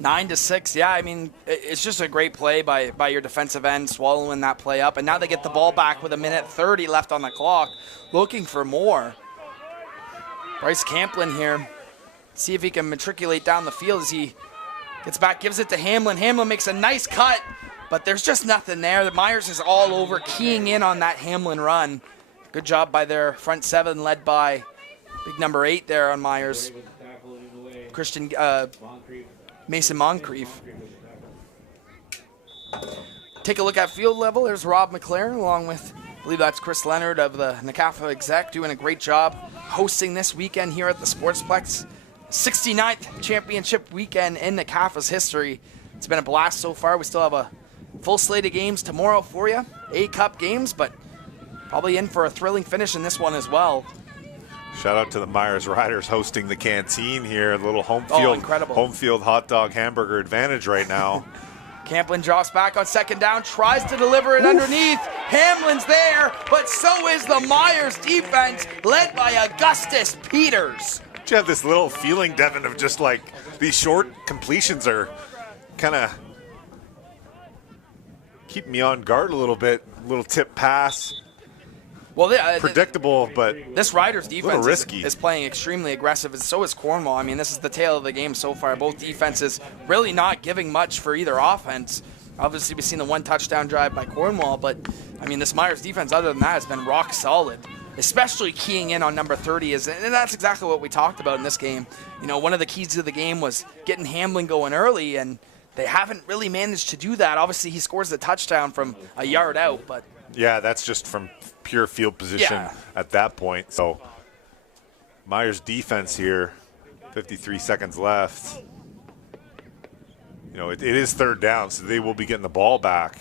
9-6, yeah, I mean, it's just a great play by your defensive end, swallowing that play up. And now they get the ball back with 1:30 left on the clock, looking for more. Bryce Camplin here, see if he can matriculate down the field as he gets back, gives it to Hamlin. Hamlin makes a nice cut, but there's just nothing there. The Myers is all over, keying in on that Hamlin run. Good job by their front 7, led by big number 8 there on Myers. Mason Moncrief. Take a look at field level. There's Rob McLaren along with, I believe that's Chris Leonard of the NCAFA exec, doing a great job hosting this weekend here at the Sportsplex. 69th championship weekend in NCAFA's history. It's been a blast so far. We still have a full slate of games tomorrow for you. A-Cup games, but probably in for a thrilling finish in this one as well. Shout out to the Myers Riders hosting the canteen here. A little home field hot dog hamburger advantage right now. Camplin drops back on second down, tries to deliver it underneath. Hamlin's there, but so is the Myers defense, led by Augustus Peters. You have this little feeling, Devin, of just like these short completions are kind of keeping me on guard a little bit. Little tip pass. Well, predictable, but this Riders defense risky. is playing extremely aggressive, and so is Cornwall. I mean, this is the tale of the game so far. Both defenses really not giving much for either offense. Obviously, we've seen the one touchdown drive by Cornwall, but, I mean, this Myers defense, other than that, has been rock solid, especially keying in on number 30. And that's exactly what we talked about in this game. You know, one of the keys to the game was getting Hamlin going early, and they haven't really managed to do that. Obviously, he scores the touchdown from a yard out, but... Yeah, that's just from pure field position at that point. So Myers' defense here, 53 seconds left. You know, it is third down, so they will be getting the ball back.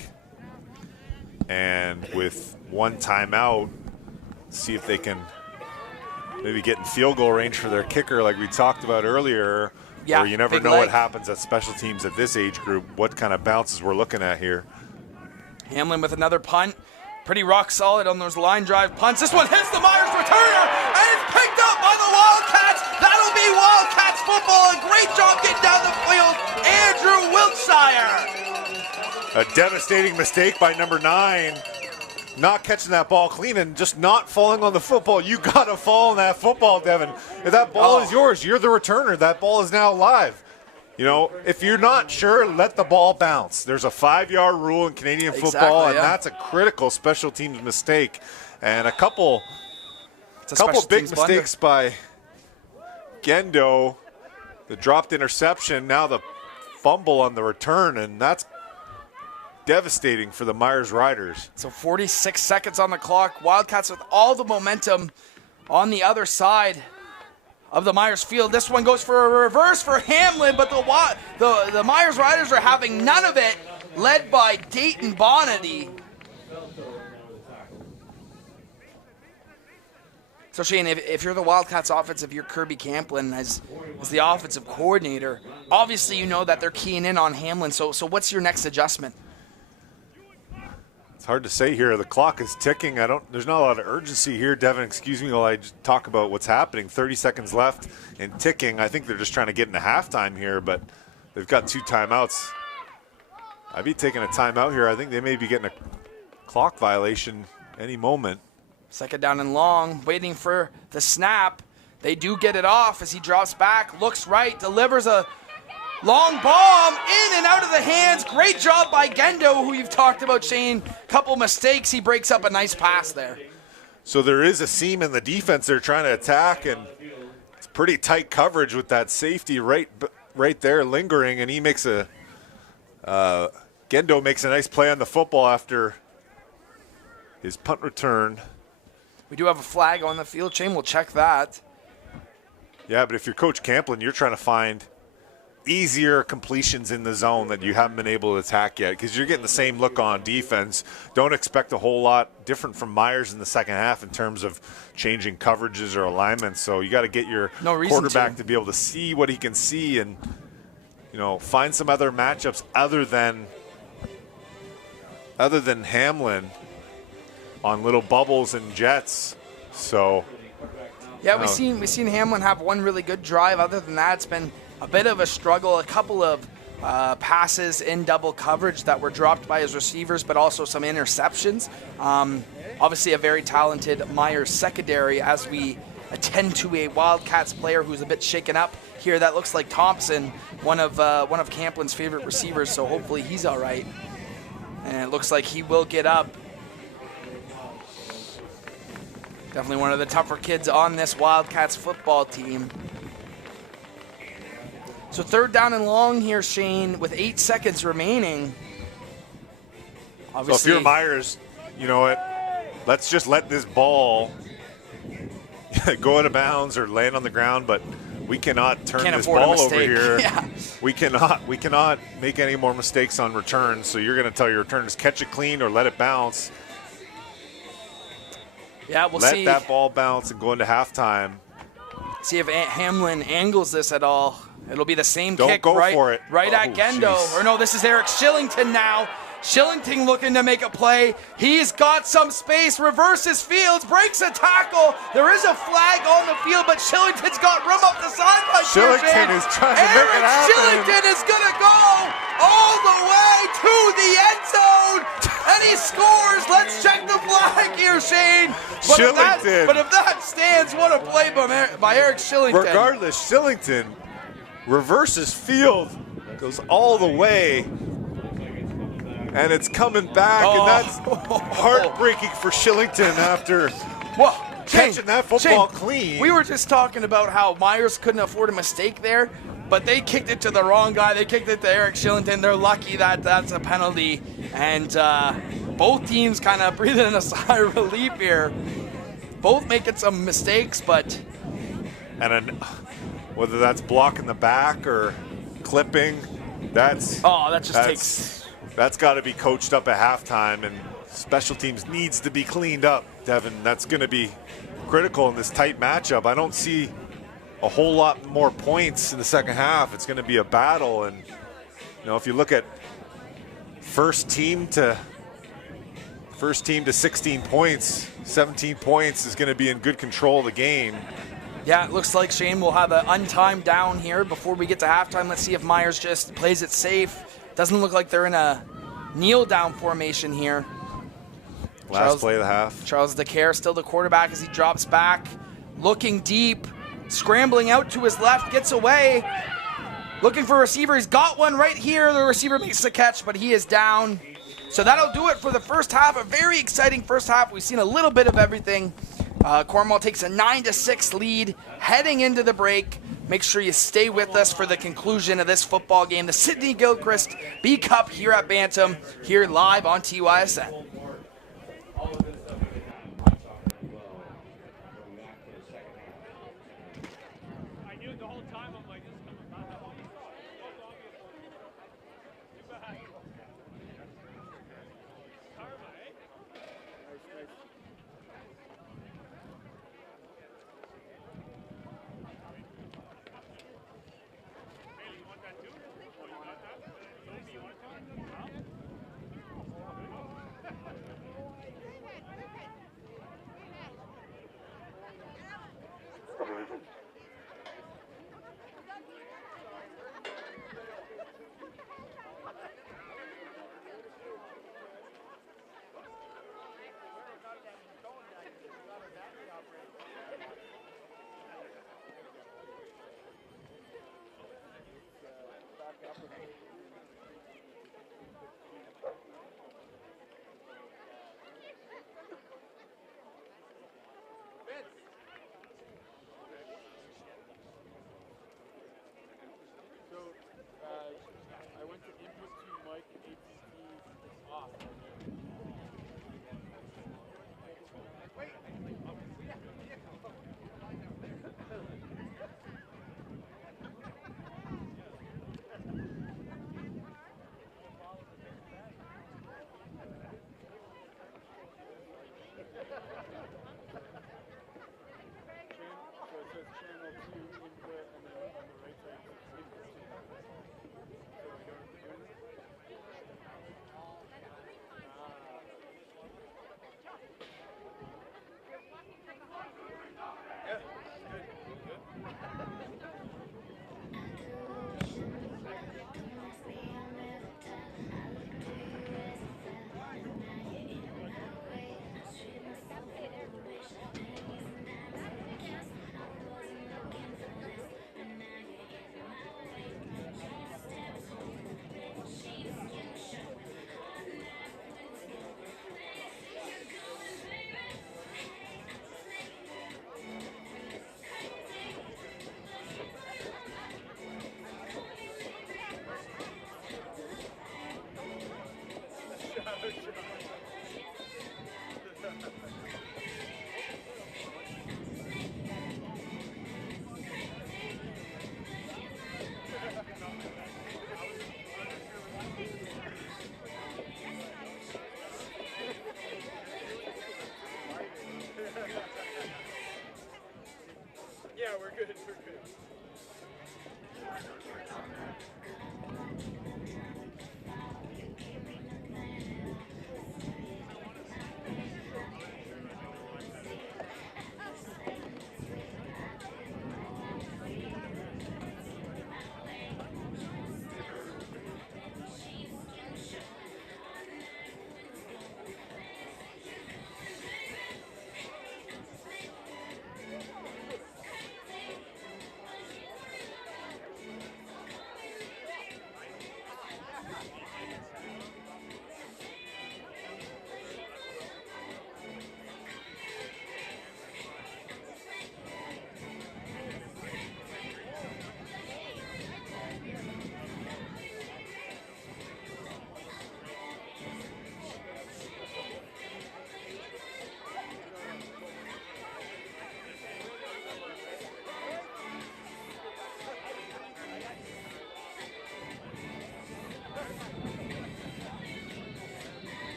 And with one timeout, see if they can maybe get in field goal range for their kicker like we talked about earlier. Yeah, where you never know what happens at special teams at this age group, what kind of bounces we're looking at here. Hamlin with another punt. Pretty rock solid on those line drive punts. This one hits the Myers returner, and it's picked up by the Wildcats. That'll be Wildcats football. A great job getting down the field, Andrew Wiltshire. A devastating mistake by number 9. Not catching that ball clean and just not falling on the football. You got to fall on that football, Devin. If that ball is yours, you're the returner. That ball is now live. You know, if you're not sure, let the ball bounce. There's a 5-yard rule in Canadian football, and that's a critical special teams mistake. And a couple big mistakes by Gendo. The dropped interception, now the fumble on the return, and that's devastating for the Myers Riders. So 46 seconds on the clock. Wildcats with all the momentum on the other side of the Myers field. This one goes for a reverse for Hamlin, but the Myers Riders are having none of it, led by Dayton Bonity. So Shane, if you're the Wildcats offense, if you're Kirby Camplin as the offensive coordinator, obviously you know that they're keying in on Hamlin. So what's your next adjustment? It's hard to say here. The clock is ticking. There's not a lot of urgency here. Devin, excuse me while I just talk about what's happening. 30 seconds left and ticking. I think they're just trying to get into halftime here, but they've got 2 timeouts. I'd be taking a timeout here. I think they may be getting a clock violation any moment. Second down and long, waiting for the snap. They do get it off as he drops back, looks right, delivers a long bomb in and out of the hands. Great job by Gendo, who you've talked about, Shane. Couple mistakes. He breaks up a nice pass there. So there is a seam in the defense they're trying to attack, and it's pretty tight coverage with that safety right there lingering, and he makes Gendo makes a nice play on the football after his punt return. We do have a flag on the field, Shane. We'll check that. Yeah, but if you're Coach Camplin, you're trying to find easier completions in the zone that you haven't been able to attack yet, because you're getting the same look on defense. Don't expect a whole lot different from Myers in the second half in terms of changing coverages or alignments. So you got to get your quarterback to be able to see what he can see and, you know, find some other matchups other than Hamlin on little bubbles and jets. So yeah, we've seen Hamlin have one really good drive. Other than that, it's been a bit of a struggle. A couple of passes in double coverage that were dropped by his receivers, but also some interceptions. Obviously a very talented Myers secondary as we attend to a Wildcats player who's a bit shaken up here. That looks like Thompson, one of Camplin's favorite receivers, so hopefully he's all right. And it looks like he will get up. Definitely one of the tougher kids on this Wildcats football team. So third down and long here, Shane, with 8 seconds remaining. Obviously, so if you're Myers, you know what? Let's just let this ball go out of bounds or land on the ground, but we cannot turn this ball over here. Yeah. We cannot make any more mistakes on returns. So you're going to tell your returners catch it clean or let it bounce. Yeah, we'll see. Let that ball bounce and go into halftime. See if Hamlin angles this at all. It'll be the same kick for it. Right at Gendo. Geez. Or no, this is Eric Shillington now. Shillington looking to make a play. He's got some space, reverses fields, breaks a tackle. There is a flag on the field, but Shillington's got room up the sideline. Shillington is trying to make it happen. Shillington is going to go all the way to the end zone, and he scores. Let's check the flag here, Shane. Shillington. But if that stands, what a play by Eric Shillington. Regardless, Shillington reverses field, goes all the way, and it's coming back, and that's heartbreaking for Shillington after catching that football clean. We were just talking about how Myers couldn't afford a mistake there, but they kicked it to the wrong guy. They kicked it to Eric Shillington. They're lucky that that's a penalty, and both teams kind of breathing in a sigh of relief here. Both making some mistakes, but... And whether that's blocking the back or clipping, that's got to be coached up at halftime, and special teams needs to be cleaned up, Devin. That's going to be critical in this tight matchup. I don't see a whole lot more points in the second half. It's going to be a battle, and if you look at first team to 16 points, 17 points is going to be in good control of the game. Yeah, it looks like Shane will have an untimed down here before we get to halftime. Let's see if Myers just plays it safe. Doesn't look like they're in a kneel down formation here. Last play of the half. Charles DeCare still the quarterback as he drops back, looking deep, scrambling out to his left, gets away, looking for a receiver. He's got one right here. The receiver makes the catch, but he is down. So that'll do it for the first half. A very exciting first half. We've seen a little bit of everything. Cornwall takes a 9-6 lead heading into the break. Make sure you stay with us for the conclusion of this football game. The Sidney Gilchrist B Cup here at Bantam, here live on TYSN. I went to input to Mike and APT is off.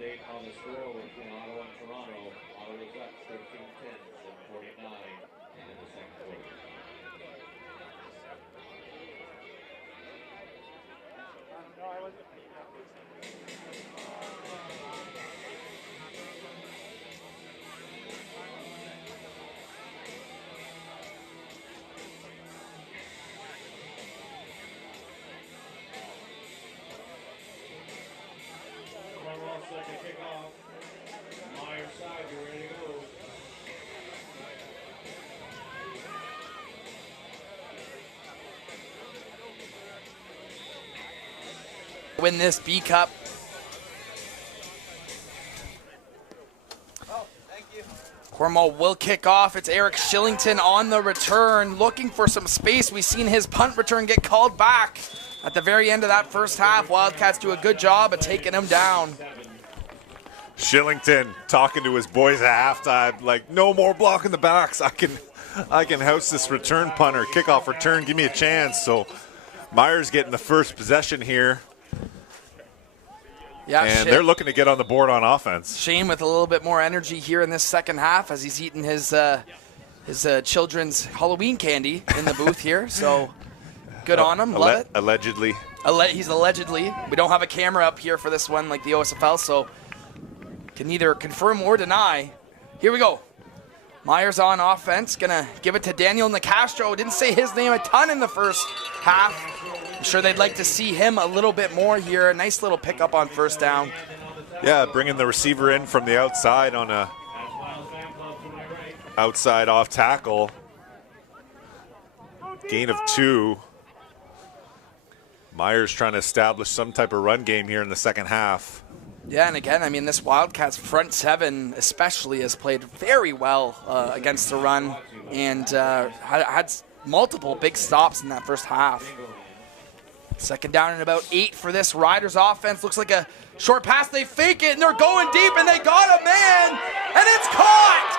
Update on the score between Ottawa and Toronto. Ottawa's up 13-10, 7:49 in the second quarter. No, I wasn't. win this B Cup. Cornwall will kick off. It's Eric Shillington on the return, looking for some space. We've seen his punt return get called back at the very end of that first half. Wildcats do a good job of taking him down. Shillington talking to his boys at halftime, like, no more blocking the backs. I can house this return punter, kickoff return. Give me a chance. So Myers getting the first possession here. Yeah, and they're looking to get on the board on offense. Shane with a little bit more energy here in this second half as he's eating his children's Halloween candy in the booth here. So good on him. Love it. Allegedly. He's allegedly. We don't have a camera up here for this one like the OSFL, so can neither confirm or deny. Here we go. Myers on offense. Going to give it to Daniel Nicastro. Didn't say his name a ton in the first half. I'm sure they'd like to see him a little bit more here. A nice little pickup on first down. Yeah, bringing the receiver in from the outside on a outside off tackle. Gain of 2. Myers trying to establish some type of run game here in the second half. Yeah, and again, I mean, this Wildcats front seven especially has played very well against the run and had multiple big stops in that first half. Second down and about 8 for this Riders offense. Looks like a short pass. They fake it, and they're going deep, and they got a man, and it's caught!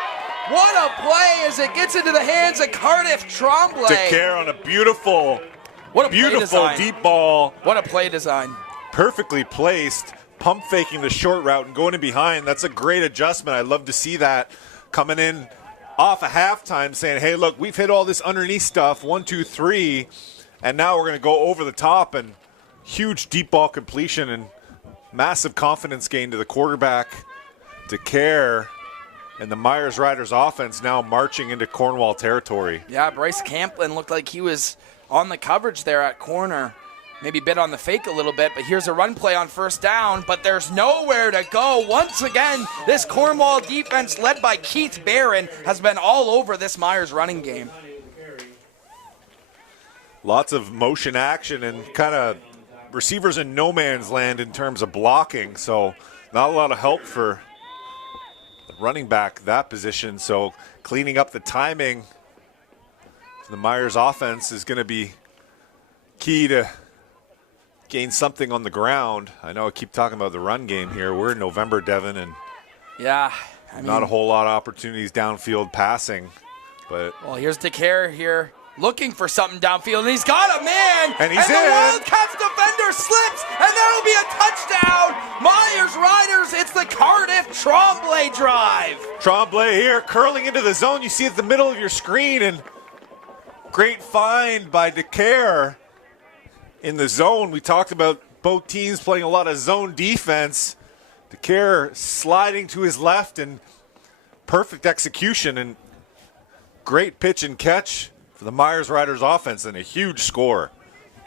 What a play as it gets into the hands of Cardiff Tremblay. DeCare on a beautiful deep ball. What a play design. Perfectly placed, pump faking the short route and going in behind. That's a great adjustment. I love to see that coming in off a halftime saying, hey, look, we've hit all this underneath stuff, 1, 2, 3. And now we're going to go over the top, and huge deep ball completion and massive confidence gain to the quarterback, DeCare, and the Myers Riders offense now marching into Cornwall territory. Yeah, Bryce Camplin looked like he was on the coverage there at corner. Maybe bit on the fake a little bit, but here's a run play on first down, but there's nowhere to go. Once again, this Cornwall defense led by Keith Barron has been all over this Myers running game. Lots of motion action and kind of receivers in no man's land in terms of blocking, so not a lot of help for the running back that position. So cleaning up the timing for the Myers offense is going to be key to gain something on the ground. I know I keep talking about the run game here. We're in November, Devin, and yeah, not a whole lot of opportunities downfield passing. But well, here's DeCare here, looking for something downfield, and he's got a man, and he's the Wildcats defender slips, and that'll be a touchdown. Myers Riders, it's the Cardiff Tremblay drive. Tremblay here, curling into the zone. You see it at the middle of your screen, and great find by DeCare in the zone. We talked about both teams playing a lot of zone defense. DeCare sliding to his left, and perfect execution, and great pitch and catch for the Myers Riders offense, and a huge score.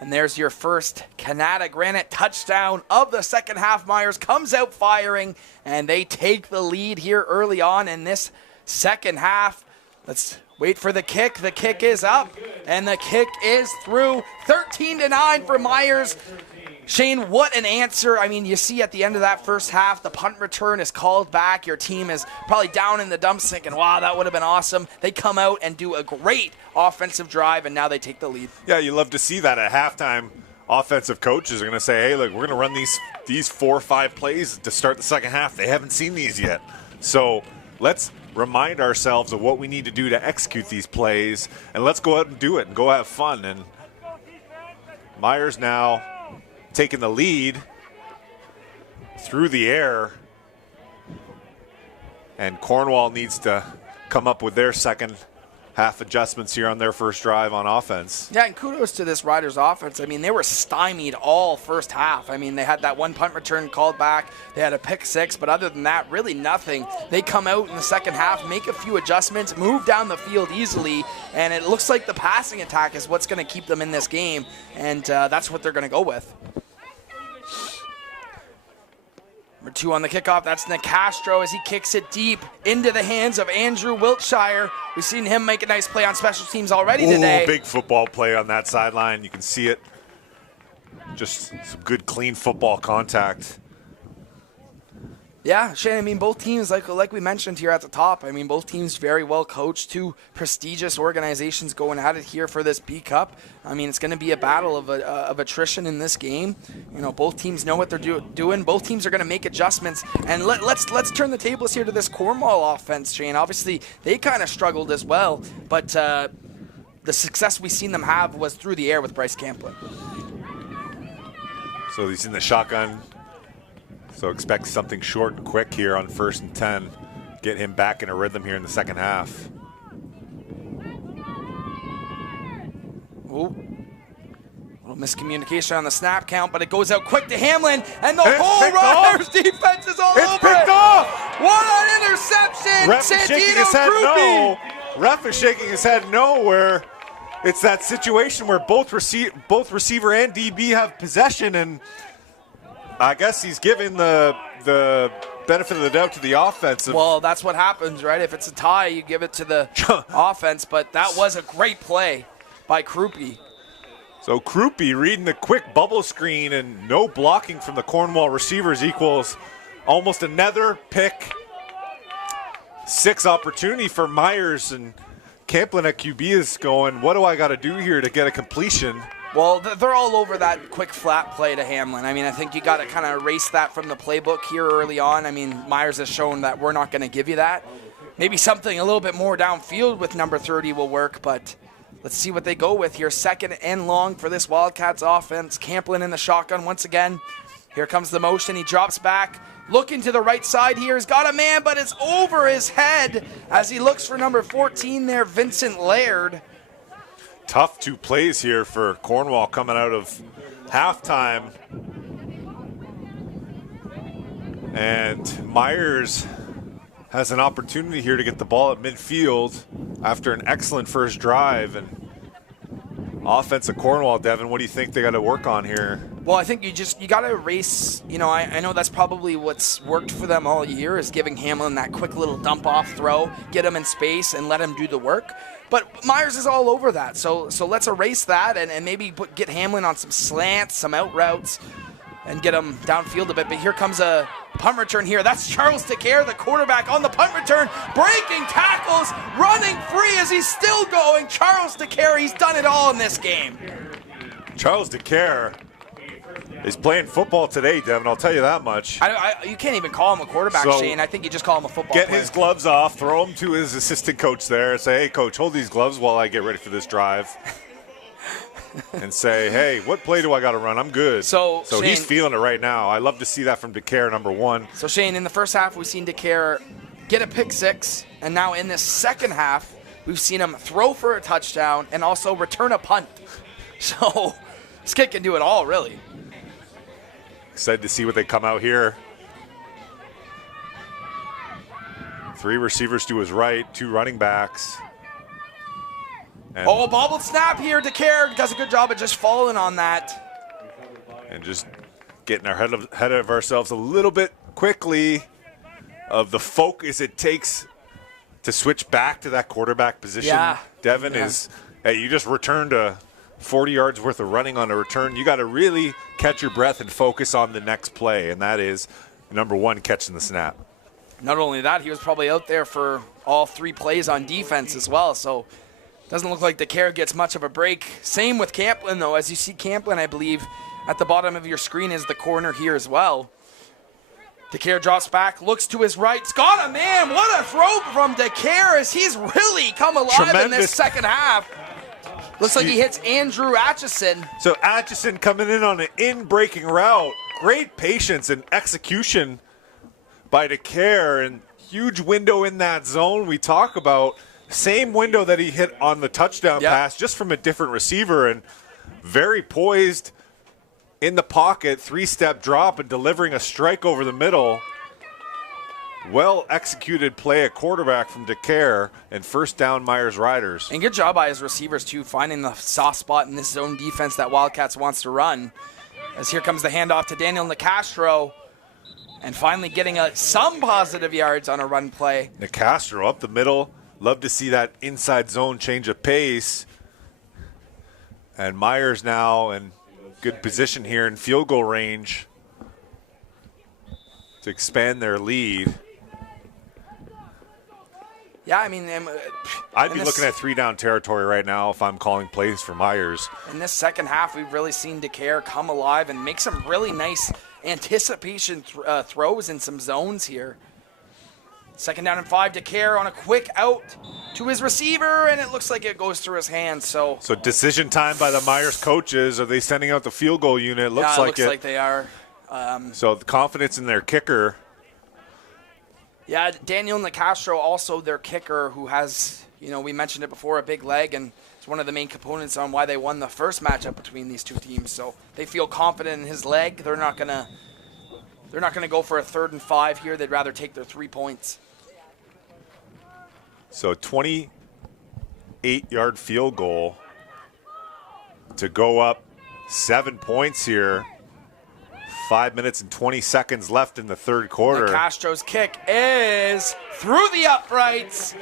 And there's your first Canada Granite touchdown of the second half. Myers comes out firing, and they take the lead here early on in this second half. Let's wait for the kick. The kick is up, and the kick is through. 13-9 for Myers. Shane, what an answer. I mean, you see at the end of that first half, the punt return is called back. Your team is probably down in the dumps thinking, wow, that would have been awesome. They come out and do a great offensive drive, and now they take the lead. Yeah, you love to see that at halftime. Offensive coaches are going to say, hey, look, we're going to run these 4 or 5 plays to start the second half. They haven't seen these yet. So let's remind ourselves of what we need to do to execute these plays, and let's go out and do it and go have fun. And Myers now taking the lead through the air, and Cornwall needs to come up with their second half adjustments here on their first drive on offense. Yeah, and kudos to this Riders offense. I mean, they were stymied all first half. I mean, they had that one punt return called back. They had a pick 6, but other than that, really nothing. They come out in the second half, make a few adjustments, move down the field easily, and it looks like the passing attack is what's going to keep them in this game, and that's what they're going to go with. Number 2 on the kickoff, that's Nicastro as he kicks it deep into the hands of Andrew Wiltshire. We've seen him make a nice play on special teams already today. Big football play on that sideline. You can see it. just some good, clean football contact. Yeah, Shane, I mean, both teams, like we mentioned here at the top, I mean, both teams very well coached, two prestigious organizations going at it here for this B Cup. I mean, it's going to be a battle of attrition in this game. You know, both teams know what they're doing. Both teams are going to make adjustments. And let's turn the tables here to this Cornwall offense, Shane. Obviously, they kind of struggled as well, but the success we've seen them have was through the air with Bryce Camplin. So he's in the shotgun. So expect something short and quick here on 1st and 10. Get him back in a rhythm here in the second half. Ooh. Little miscommunication on the snap count, but it goes out quick to Hamlin, and the whole Riders defense is all over it. It's picked off. What an interception! Ref is shaking his head no. Ref is shaking his head no, where it's that situation where both receiver and DB have possession, and I guess he's giving the benefit of the doubt to the offensive. Well, that's what happens, right? If it's a tie, you give it to the offense, but that was a great play by Krupe. So Krupe reading the quick bubble screen and no blocking from the Cornwall receivers equals almost another pick. 6 opportunity for Myers, and Camplin at QB is going, what do I got to do here to get a completion? Well, they're all over that quick flat play to Hamlin. I mean, I think you got to kind of erase that from the playbook here early on. I mean, Myers has shown that we're not going to give you that. Maybe something a little bit more downfield with number 30 will work, but let's see what they go with here. 2nd and long for this Wildcats offense. Camplin in the shotgun once again. Here comes the motion. He drops back. Looking to the right side here. He's got a man, but it's over his head as he looks for number 14 there, Vincent Laird. Tough 2 plays here for Cornwall coming out of halftime. And Myers has an opportunity here to get the ball at midfield after an excellent first drive. And offense of Cornwall, Devin, what do you think they got to work on here? Well, I think you got to erase, you know, I know that's probably what's worked for them all year is giving Hamlin that quick little dump-off throw, get him in space and let him do the work. But Myers is all over that, so let's erase that and maybe get Hamlin on some slants, some out routes, and get him downfield a bit. But here comes a punt return here. That's Charles Decaire, the quarterback, on the punt return, breaking tackles, running free as he's still going. Charles Decaire, he's done it all in this game. Charles Decaire is playing football today, Devin, I'll tell you that much. You can't even call him a quarterback, So, Shane. I think you just call him a football Get player. his gloves off, throw them to his assistant coach there, and say, hey, coach, hold these gloves while I get ready for this drive. And say, hey, what play do I got to run? I'm good. So Shane, he's feeling it right now. I love to see that from Decaire, number 1. So, Shane, in the first half, we've seen Decaire get a pick 6, and now in this second half, we've seen him throw for a touchdown and also return a punt. So, this kid can do it all, really. Excited to see what they come out here. 3 receivers to his right, 2 running backs. And Bobbled snap here. Decaire does a good job of just falling on that. And just getting our head of ourselves a little bit quickly of the focus it takes to switch back to that quarterback position. Yeah. Devin is, hey, you just returned a 40 yards worth of running on a return. You got to really catch your breath and focus on the next play, and that is number 1, catching the snap. Not only that, he was probably out there for all 3 plays on defense as well, so doesn't look like Decaire gets much of a break. Same with Camplin, though. As you see Camplin, I believe, at the bottom of your screen is the corner here as well. Decaire drops back, looks to his right. Got a man. What a throw from Decaire as he's really come alive in this second half. Looks like he hits Andrew Atchison. So Atchison coming in on an in-breaking route. Great patience and execution by Decaire, and huge window in that zone we talk about. Same window that he hit on the touchdown pass, just from a different receiver, and very poised in the pocket, 3-step drop and delivering a strike over the middle. Well-executed play at quarterback from Decaire, and first down Myers Riders. And good job by his receivers, too, finding the soft spot in this zone defense that Wildcats wants to run. As here comes the handoff to Daniel Nicastro, and finally getting some positive yards on a run play. Nicastro up the middle. Love to see that inside zone change of pace. And Myers now, and good position here in field goal range to expand their lead. Yeah, I mean, I'd be looking at 3-down territory right now if I'm calling plays for Myers. in this second half, we've really seen DeCare come alive and make some really nice anticipation throws in some zones here. 2nd down and 5, DeCare on a quick out to his receiver, and it looks like it goes through his hands. So decision time by the Myers coaches. Are they sending out the field goal unit? Looks like they are. So the confidence in their kicker. Yeah, Daniel Nicastro, also their kicker, who has, we mentioned it before, a big leg, and it's one of the main components on why they won the first matchup between these two teams. So they feel confident in his leg. They're not gonna go for a 3rd and 5 here. They'd rather take their 3 points. So 28-yard field goal to go up 7 points here. 5 minutes and 20 seconds left in the third quarter. Castro's kick is through the uprights.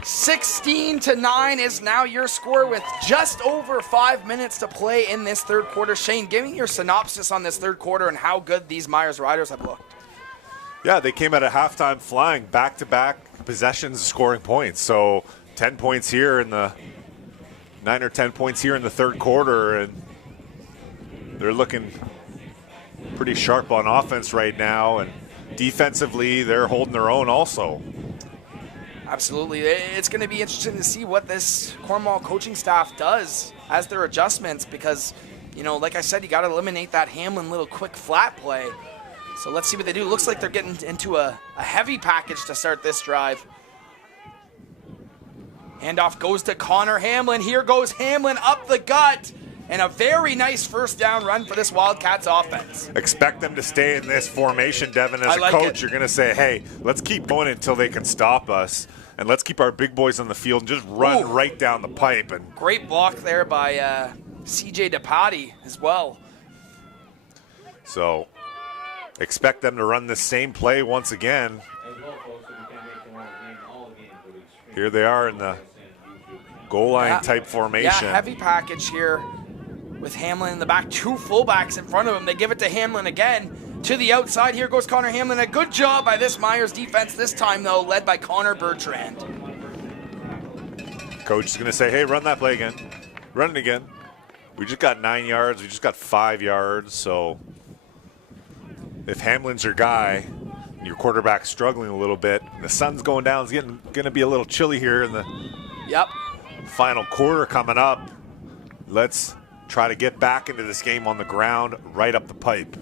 16-9 is now your score with just over 5 minutes to play in this third quarter. Shane, give me your synopsis on this third quarter and how good these Myers Riders have looked. Yeah, they came out at halftime flying, back-to-back possessions, scoring points. So 10 points here in the 9 or 10 points here in the third quarter, and they're looking pretty sharp on offense right now, and defensively they're holding their own also. Absolutely. It's going to be interesting to see what this Cornwall coaching staff does as their adjustments because, like I said, you got to eliminate that Hamlin little quick flat play. So let's see what they do. Looks like they're getting into a heavy package to start this drive. Handoff goes to Connor Hamlin. Here goes Hamlin up the gut. And a very nice 1st down run for this Wildcats offense. Expect them to stay in this formation, Devin. As a coach, you're going to say, hey, let's keep going until they can stop us. And let's keep our big boys on the field and just run right down the pipe. And great block there by C.J. DePatti as well. So expect them to run the same play once again. Here they are in the goal line type formation. Yeah, heavy package here with Hamlin in the back. 2 fullbacks in front of him. They give it to Hamlin again. To the outside, here goes Connor Hamlin. A good job by this Myers defense this time, though, led by Connor Bertrand. Coach is going to say, hey, run that play again. Run it again. We just got 9 yards. We just got 5 yards. So if Hamlin's your guy, and your quarterback's struggling a little bit, and the sun's going down, it's going to be a little chilly here in the final quarter coming up. Let's try to get back into this game on the ground, right up the pipe.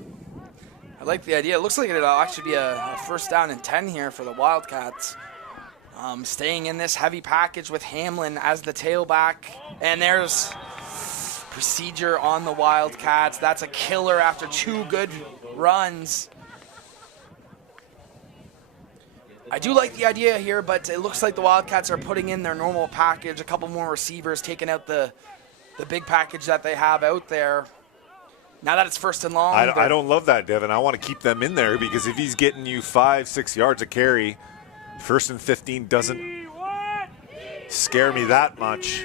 I like the idea. It looks like it'll actually be a 1st down and 10 here for the Wildcats. Staying in this heavy package with Hamlin as the tailback. And there's procedure on the Wildcats. That's a killer after 2 good runs. I do like the idea here, but it looks like the Wildcats are putting in their normal package, a couple more receivers, taking out the big package that they have out there. Now that it's 1st and long. I don't love that, Devin. I want to keep them in there because if he's getting you 5-6 yards a carry, 1st and 15 doesn't scare me that much.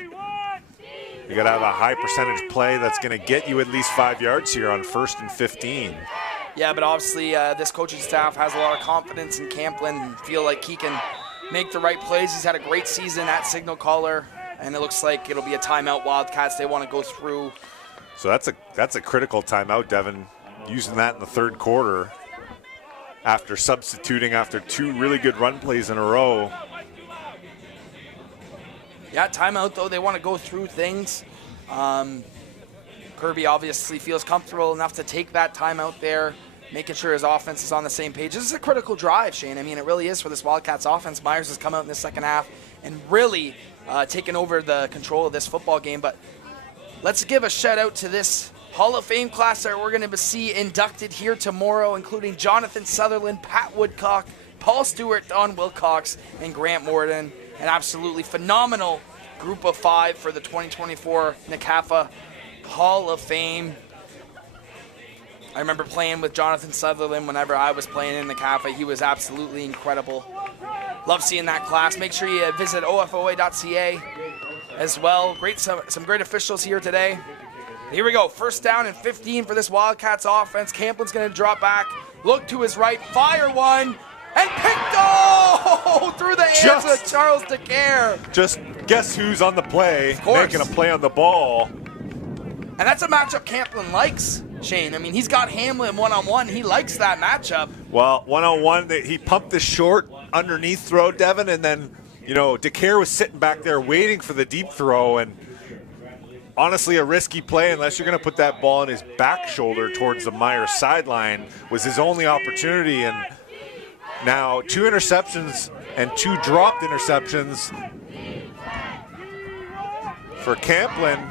You got to have a high percentage play that's going to get you at least 5 yards here on 1st and 15. Yeah, but obviously this coaching staff has a lot of confidence in Camplin and feel like he can make the right plays. He's had a great season at signal caller, and it looks like it'll be a timeout Wildcats. They want to go through. So that's a critical timeout, Devin, using that in the third quarter after substituting after 2 really good run plays in a row. Yeah, timeout, though. They want to go through things. Kirby obviously feels comfortable enough to take that timeout there, making sure his offense is on the same page. This is a critical drive, Shane. I mean, it really is for this Wildcats offense. Myers has come out in the second half and really taken over the control of this football game. But let's give a shout-out to this Hall of Fame class that we're going to see inducted here tomorrow, including Jonathan Sutherland, Pat Woodcock, Paul Stewart, Don Wilcox, and Grant Morden. An absolutely phenomenal group of 5 for the 2024 NCAFA Hall of Fame. I remember playing with Jonathan Sutherland whenever I was playing in NCAFA. He was absolutely incredible. Love seeing that class. Make sure you visit ofoa.ca as well. Some great officials here today. Here we go. First down and 15 for this Wildcats offense. Camplin's going to drop back, look to his right, fire one, and picked through the hands of Charles DeCare. Just guess who's on the play, making a play on the ball. And that's a matchup Camplin likes, Shane. I mean, he's got Hamlin one-on-one. He likes that matchup. Well, one-on-one, he pumped the short underneath throw, Devin, and then, DeCare was sitting back there waiting for the deep throw, and honestly, a risky play unless you're going to put that ball on his back shoulder towards the Myers sideline was his only opportunity. And now 2 interceptions and 2 dropped interceptions for Camplin.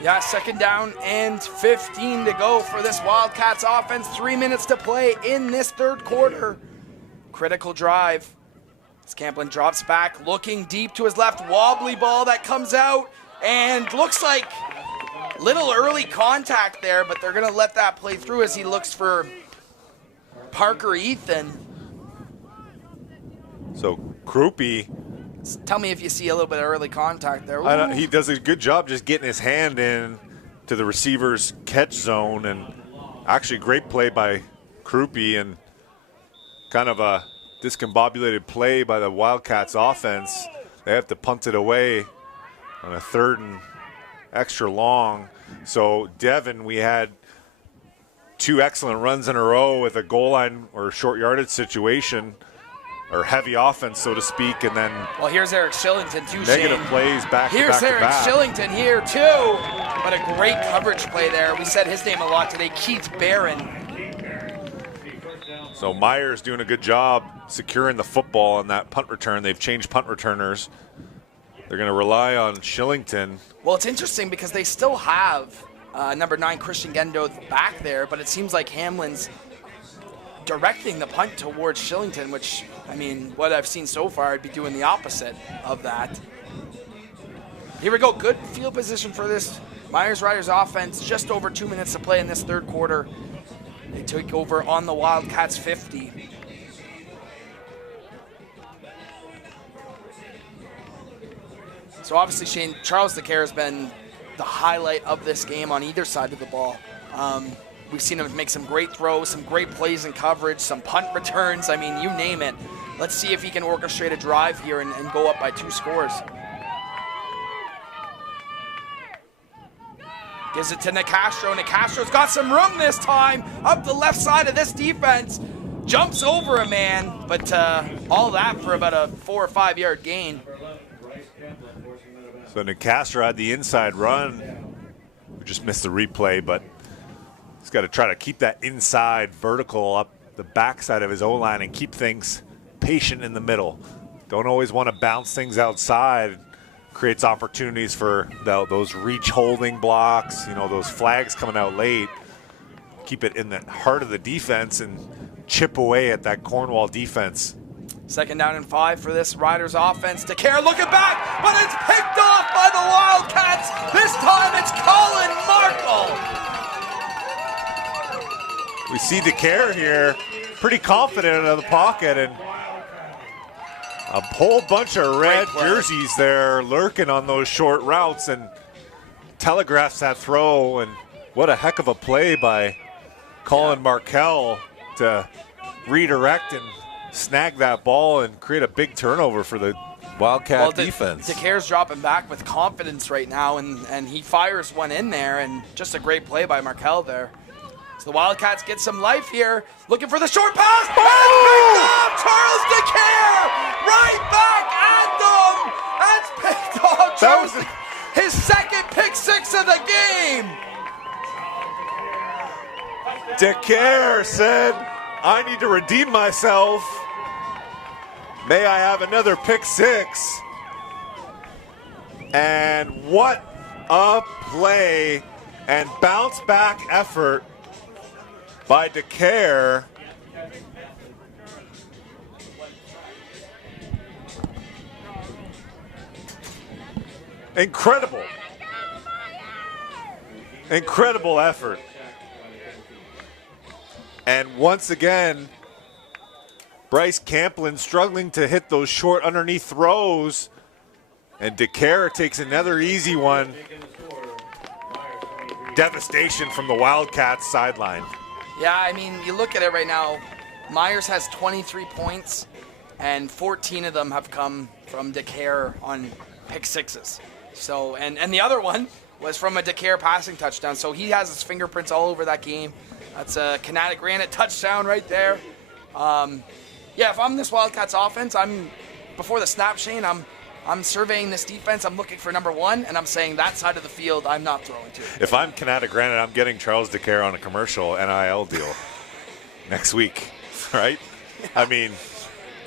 Yeah, second down and 15 to go for this Wildcats offense. 3 minutes to play in this third quarter. Critical drive. As Camplin drops back, looking deep to his left. Wobbly ball that comes out. And looks like little early contact there, but they're going to let that play through as he looks for Parker Ethan. So Krupe, tell me if you see a little bit of early contact there. He does a good job just getting his hand in to the receiver's catch zone, and actually great play by Krupe and kind of a discombobulated play by the Wildcats offense. They have to punt it away on a 3rd and extra long. So Devin, we had 2 excellent runs in a row with a goal line or short yardage situation, or heavy offense, so to speak, and then here's Eric Shillington too. Negative Shane. plays back Here's to back Eric to back. Shillington here too. What a great coverage play there. We said his name a lot today, Keith Barron. So Myers doing a good job securing the football on that punt return. They've changed punt returners. They're going to rely on Shillington. Well, it's interesting because they still have number 9 Christian Gendo back there, but it seems like Hamlin's directing the punt towards Shillington, which, I mean, what I've seen so far, I'd be doing the opposite of that. Here we go. Good field position for this Myers Riders offense. Just over 2 minutes to play in this third quarter. They took over on the Wildcats 50. So obviously, Shane, Charles DeCare has been the highlight of this game on either side of the ball. We've seen him make some great throws, some great plays in coverage, some punt returns. I mean, you name it. Let's see if he can orchestrate a drive here and go up by 2 scores. Gives it to Nicastro. Nicastro's got some room this time up the left side of this defense. Jumps over a man, but all that for about a 4 or 5 yard gain. So Nicastro had the inside run. We just missed the replay, but he's got to try to keep that inside vertical up the backside of his O-line and keep things patient in the middle. Don't always want to bounce things outside. Creates opportunities for those reach holding blocks, those flags coming out late. Keep it in the heart of the defense and chip away at that Cornwall defense. Second down and 5 for this Riders offense. DeCare looking back, but it's picked off by the Wildcats. This time it's Colin Markle. We see DeCare here, pretty confident out of the pocket, and a whole bunch of red jerseys there lurking on those short routes, and telegraphs that throw. And what a heck of a play by Colin Markell to redirect and snag that ball and create a big turnover for the Wildcat defense. DeCare's dropping back with confidence right now, and he fires one in there, and just a great play by Markell there. So the Wildcats get some life here, looking for the short pass. Oh! Charles DeCare right back at them. That's picked off. That was his second pick 6 of the game. DeCare said, I need to redeem myself. May I have another pick 6? And what a play and bounce back effort by DeCare. Incredible. Incredible effort. And once again, Bryce Camplin struggling to hit those short underneath throws. And DeCare takes another easy one. devastation from the Wildcats sideline. Yeah, I mean, you look at it right now, Myers has 23 points, and 14 of them have come from DeCare on pick sixes. So, and the other one was from a DeCare passing touchdown. So he has his fingerprints all over that game. That's a Kinetic Granite touchdown right there. Yeah, if I'm this Wildcats offense, before the snap, Shane, I'm surveying this defense. I'm looking for number one, and I'm saying that side of the field I'm not throwing to. If I'm Kinetic Granite, I'm getting Charles DeCare on a commercial NIL deal next week, right? Yeah. I mean,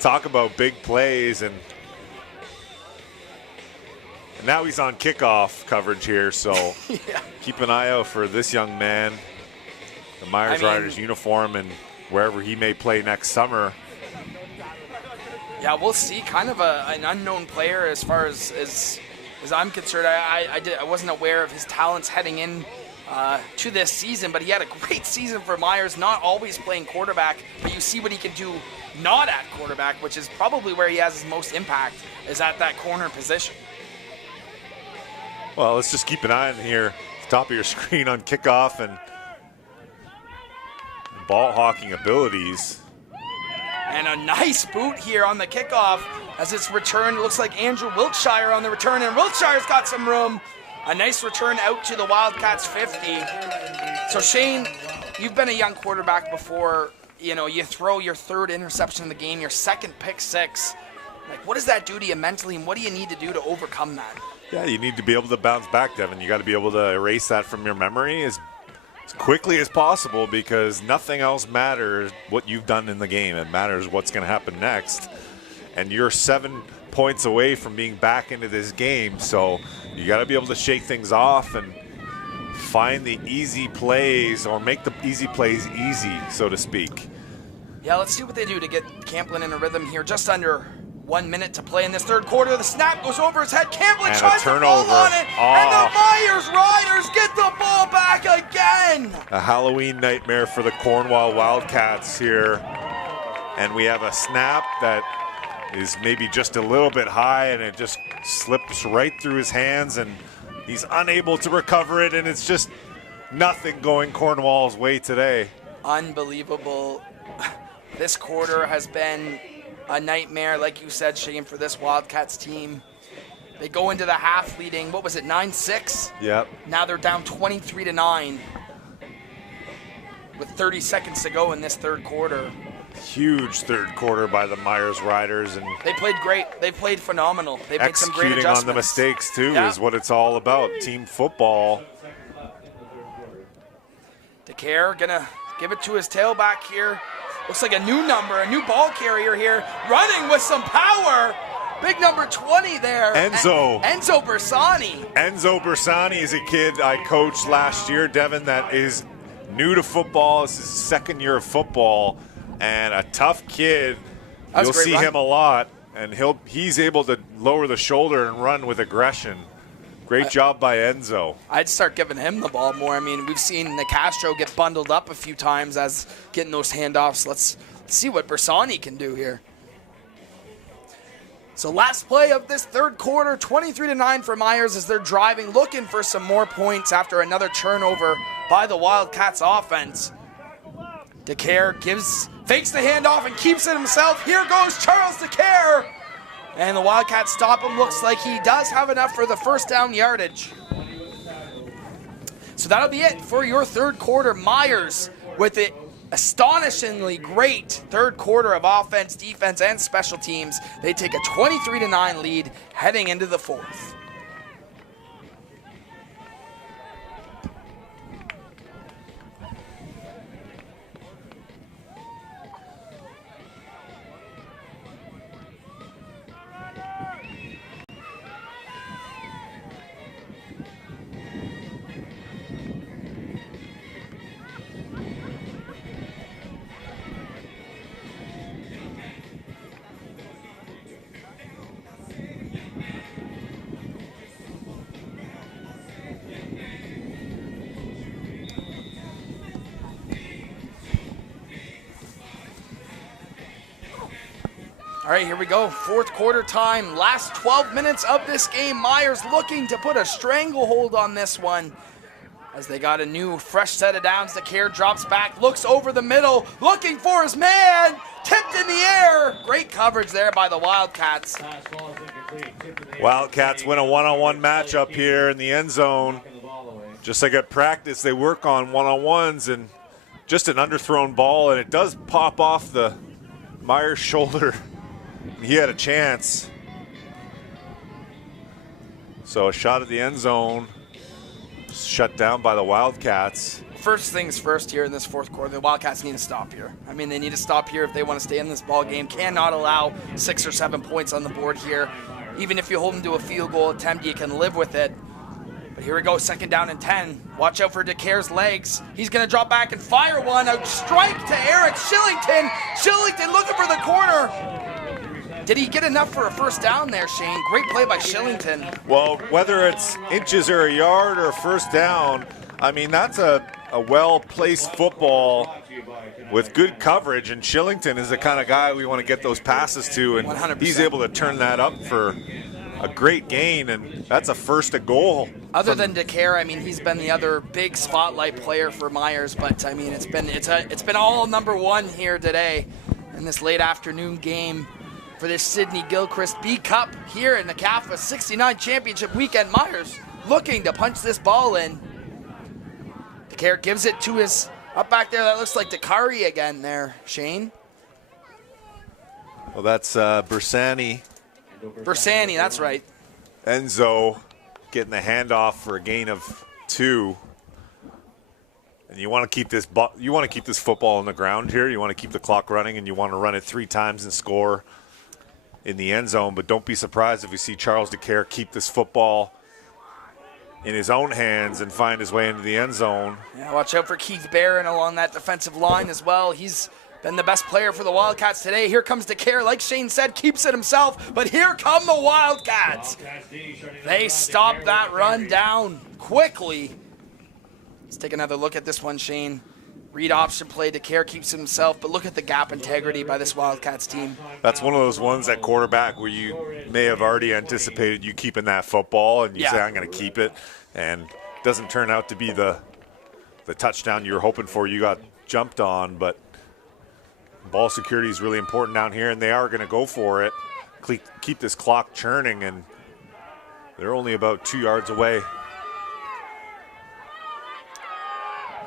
talk about big plays, and now he's on kickoff coverage here, so yeah. Keep an eye out for this young man, the Myers Riders uniform, and wherever he may play next summer. Yeah, we'll see. Kind of an unknown player as far as I'm concerned. I wasn't aware of his talents heading in to this season, but he had a great season for Myers, not always playing quarterback, but you see what he can do not at quarterback, which is probably where he has his most impact, is at that corner position. Well, let's just keep an eye on here, top of your screen on kickoff and ball hawking abilities. And a nice boot here on the kickoff as it's returned. It looks like Andrew Wiltshire on the return, and Wiltshire's got some room. A nice return out to the Wildcats 50. So Shane, you've been a young quarterback before. You know, you throw your third interception in the game, your second pick six. Like, what does that do to you mentally, and what do you need to do to overcome that? Yeah, you need to be able to bounce back, Devin. You got to be able to erase that from your memory as quickly as possible, because nothing else matters what you've done in the game. It matters what's going to happen next. And you're 7 points away from being back into this game, so you got to be able to shake things off and find the easy plays, or make the easy plays easy, so to speak. Yeah, let's see what they do to get Camplin in a rhythm here. Just under 1 minute to play in this third quarter. The snap goes over his head. Camplin tries to fall on it, and the Myers Riders get the ball back again. A Halloween nightmare for the Cornwall Wildcats here. And we have a snap that is maybe just a little bit high, and it just slips right through his hands, and he's unable to recover it, and it's just nothing going Cornwall's way today. Unbelievable. This quarter has been a nightmare, like you said, Shane, for this Wildcats team. They go into the half leading, what was it, 9-6? Yep. Now they're down 23-9 with 30 seconds to go in this third quarter. Huge third quarter by the Myers Riders, and they played great. They played phenomenal. They made some great adjustments. Executing on the mistakes too is what it's all about. Team football. DeCare gonna give it to his tailback here. Looks like a new number, a new ball carrier here, running with some power. Big number 20 there. Enzo Bersani. Enzo Bersani is a kid I coached last year, Devin, that is new to football. This is his second year of football, and a tough kid. You'll see him a lot, and he's able to lower the shoulder and run with aggression. Great job by Enzo. I'd start giving him the ball more. I mean, we've seen Nicastro get bundled up a few times as getting those handoffs. Let's see what Bersani can do here. So last play of this third quarter, 23-9 for Myers as they're driving, looking for some more points after another turnover by the Wildcats offense. DeCare fakes the handoff and keeps it himself. Here goes Charles DeCare. And the Wildcats stop him. Looks like he does have enough for the first down yardage. So that'll be it for your third quarter. Myers with it astonishingly great third quarter of offense, defense, and special teams. They take a 23-9 lead heading into the fourth. All right, here we go. Fourth quarter time. Last 12 minutes of this game. Myers looking to put a stranglehold on this one. as they got a new fresh set of downs. DeCare drops back, looks over the middle, looking for his man, tipped in the air. Great coverage there by the Wildcats. Wildcats win a one-on-one matchup here in the end zone. Just like at practice, they work on one-on-ones, and just an underthrown ball, and it does pop off the Myers shoulder. He had a chance. So a shot at the end zone, shut down by the Wildcats. First things first here in this fourth quarter, the Wildcats need to stop here. I mean, they need to stop here if they want to stay in this ball game. Cannot allow 6 or 7 points on the board here. Even if you hold them to a field goal attempt, you can live with it. But here we go, 2nd down and 10. Watch out for DeCare's legs. He's going to drop back and fire one. A strike to Eric Shillington. Shillington looking for the corner. Did he get enough for a first down there, Shane? Great play by Shillington. Well, whether it's inches or a yard or a first down, I mean, that's a well-placed football with good coverage, and Shillington is the kind of guy we want to get those passes to, and 100%. He's able to turn that up for a great gain, and that's a first and goal. Other than DeCare, I mean, he's been the other big spotlight player for Myers, but I mean, it's been all number one here today in this late afternoon game for this Sidney Gilchrist B Cup here in the NCAFA 69 Championship weekend. Myers looking to punch this ball in. DeCare gives it to his up back there. That looks like Dakari again there, Shane. Well, that's Bersani. Bersani, that's right. Enzo getting the handoff for a gain of 2. And you want to keep this football on the ground here. You want to keep the clock running, and you want to run it 3 times and score in the end zone. But don't be surprised if we see Charles DeCare keep this football in his own hands and find his way into the end zone. Yeah, watch out for Keith Barron along that defensive line as well. He's been the best player for the Wildcats today. Here comes DeCare, like Shane said, keeps it himself, but here come the Wildcats. They stop that run down quickly. Let's take another look at this one, Shane. Read option play, DeCare keeps it himself, but look at the gap integrity by this Wildcats team. That's one of those ones at quarterback where you may have already anticipated you keeping that football, and you say, I'm going to keep it, and it doesn't turn out to be the touchdown you were hoping for. You got jumped on, but ball security is really important down here, and they are going to go for it. Keep this clock churning, and they're only about 2 yards away.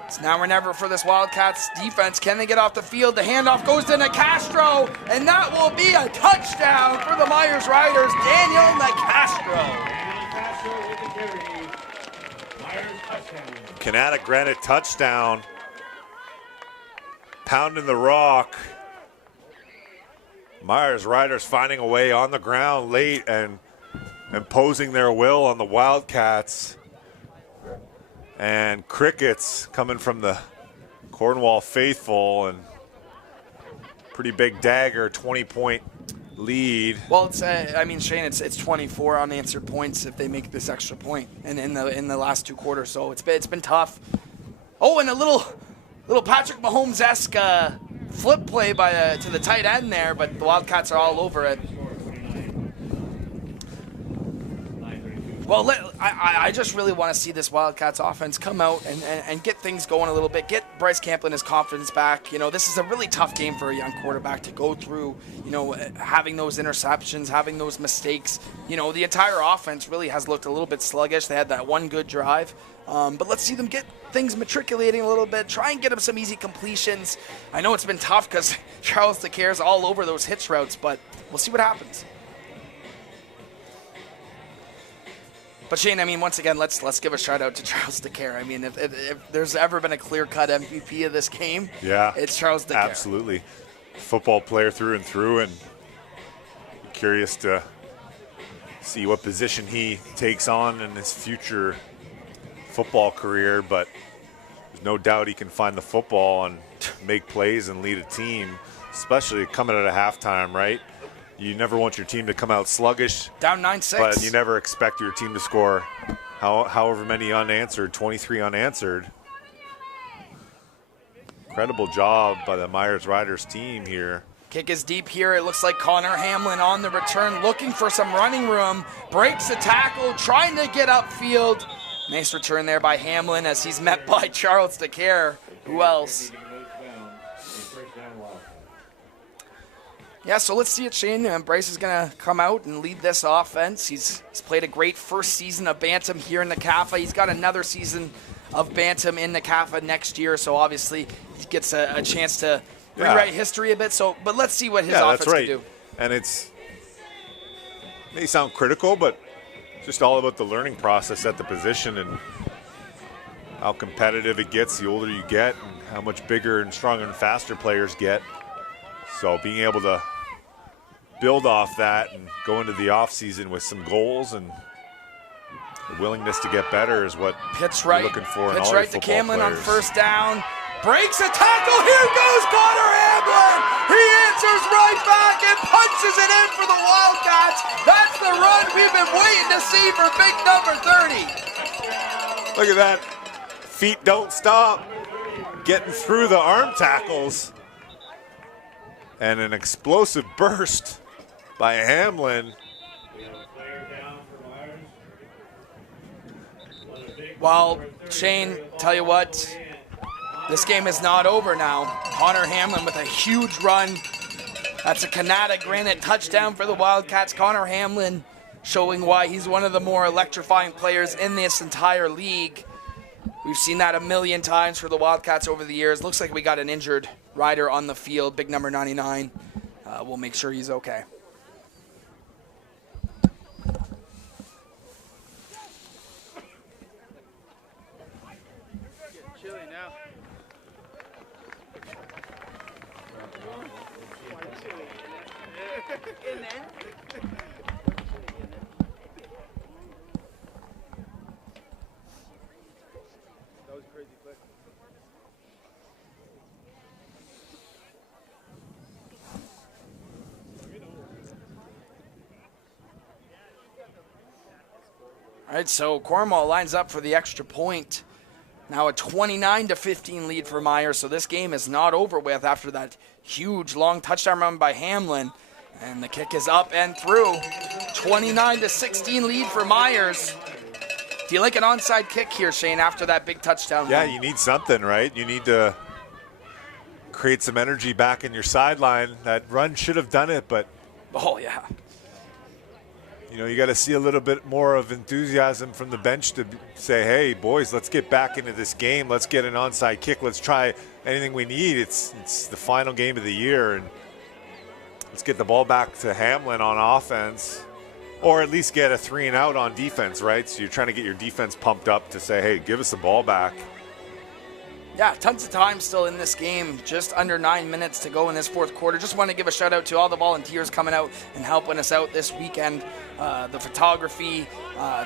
It's now or never for this Wildcats defense. Can they get off the field? The handoff goes to Nicastro, and that will be a touchdown for the Myers Riders. Daniel Nicastro. Canada granted touchdown. Pounding the rock. Myers Riders finding a way on the ground late and imposing their will on the Wildcats. And crickets coming from the Cornwall faithful, and pretty big dagger, 20-point lead. Well, it's I mean, Shane, it's 24 unanswered points if they make this extra point in the last 2 quarters. So it's been tough. Oh, and a little Patrick Mahomes-esque flip play to the tight end there, but the Wildcats are all over it. Well, I just really want to see this Wildcats offense come out and get things going a little bit, get Bryce Camplin his confidence back. You know, this is a really tough game for a young quarterback to go through, you know, having those interceptions, having those mistakes. You know, the entire offense really has looked a little bit sluggish. They had that one good drive. But let's see them get things matriculating a little bit, try and get them some easy completions. I know it's been tough because Charles DeCare's all over those hitch routes, but we'll see what happens. But Shane, I mean, once again, let's give a shout out to Charles DeCare. I mean, if there's ever been a clear-cut MVP of this game, it's Charles DeCare. Absolutely. Football player through and through, and curious to see what position he takes on in his future football career, but there's no doubt he can find the football and make plays and lead a team, especially coming at a halftime, right? You never want your team to come out sluggish. Down 9-6. But you never expect your team to score however many unanswered, 23 unanswered. Incredible job by the Myers Riders team here. Kick is deep here. It looks like Connor Hamlin on the return, looking for some running room. Breaks a tackle, trying to get upfield. Nice return there by Hamlin as he's met by Charles DeCare. Who else? Yeah, so let's see it, Shane. Bryce is going to come out and lead this offense. He's played a great first season of Bantam here in the NCAFA. He's got another season of Bantam in the NCAFA next year, so obviously he gets a chance to rewrite history a bit. So, but let's see what his offense can do. And it may sound critical, but just all about the learning process at the position and how competitive it gets the older you get and how much bigger and stronger and faster players get. So being able to build off that and go into the offseason with some goals and the willingness to get better is what you're looking for in all your football to Camlin players. On first down. Breaks a tackle. Here goes Connor Hamlin. He answers right back and punches it in for the Wildcats. That's the run we've been waiting to see for big number 30. Look at that. Feet don't stop. Getting through the arm tackles. And an explosive burst by Hamlin. Well, Shane, tell you what, this game is not over now. Connor Hamlin with a huge run. That's a Canada Granite touchdown for the Wildcats. Connor Hamlin showing why he's one of the more electrifying players in this entire league. We've seen that a million times for the Wildcats over the years. Looks like we got an injured rider on the field, big number 99. We'll make sure he's okay. Chilly now. That was crazy quick. All right, so Cornwall lines up for the extra point. Now a 29-15 lead for Myers, so this game is not over with after that huge long touchdown run by Hamlin. And the kick is up and through. 29-16 lead for Myers. Do you like an onside kick here, Shane, after that big touchdown Yeah, run? you need something, right? You need to create some energy back in your sideline. That run should have done it, but Oh, yeah. you know, you got to see a little bit more of enthusiasm from the bench to say, hey, boys, let's get back into this game. Let's get an onside kick. Let's try anything we need. It's the final game of the year, and let's get the ball back to Hamlin on offense, or at least get a 3-and-out on defense, right? So you're trying to get your defense pumped up to say, hey, give us the ball back. Yeah, tons of time still in this game. Just under 9 minutes to go in this fourth quarter. Just want to give a shout out to all the volunteers coming out and helping us out this weekend. The photography,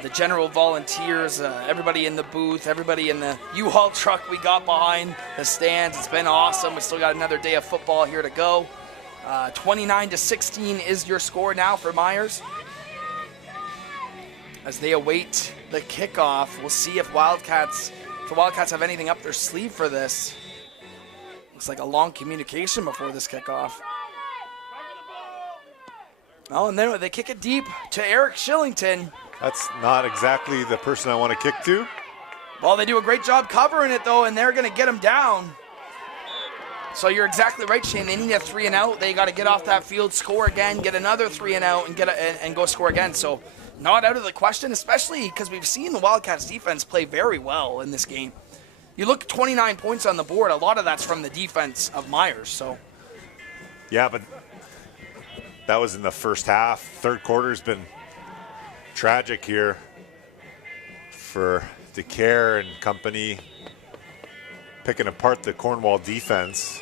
the general volunteers, everybody in the booth, everybody in the U-Haul truck we got behind the stands. It's been awesome. We still got another day of football here to go. 29-16 is your score now for Myers. As they await the kickoff, we'll see if the Wildcats have anything up their sleeve for this. Looks like a long communication before this kickoff. Oh, and then they kick it deep to Eric Shillington. That's not exactly the person I want to kick to. Well, they do a great job covering it, though, and they're going to get him down. So you're exactly right, Shane. They need a 3-and-out. They got to get off that field, score again, get another 3-and-out, and go score again. So not out of the question, especially because we've seen the Wildcats defense play very well in this game. You look 29 points on the board. A lot of that's from the defense of Myers. So Yeah, but that was in the first half. Third quarter's been tragic here for DeCare and company, picking apart the Cornwall defense.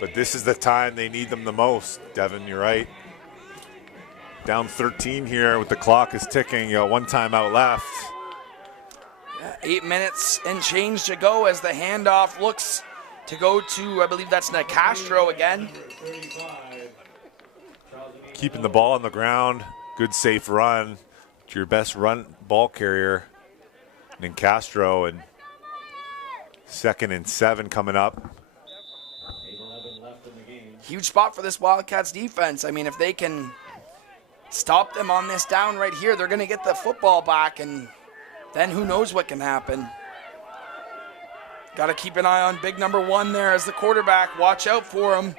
But this is the time they need them the most. Devin, you're right. Down 13 here with the clock is ticking. One timeout left. 8 minutes and change to go as the handoff looks to go to, I believe that's Castro again. Keeping the ball on the ground. Good safe run to your best run ball carrier, Castro, and 2nd and 7 coming up. Huge spot for this Wildcats defense. I mean, if they can stop them on this down right here, they're going to get the football back, and then who knows what can happen. Got to keep an eye on big number 1 there as the quarterback. Watch out for him.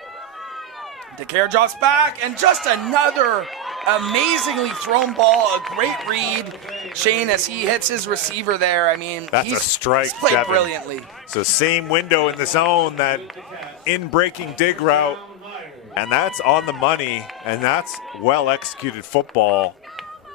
DeCare drops back, and just another amazingly thrown ball. A great read, Shane, as he hits his receiver there. I mean, that's a strike, he's played Devin. brilliantly. So same window in the zone, that in-breaking dig route, and that's on the money, and that's well-executed football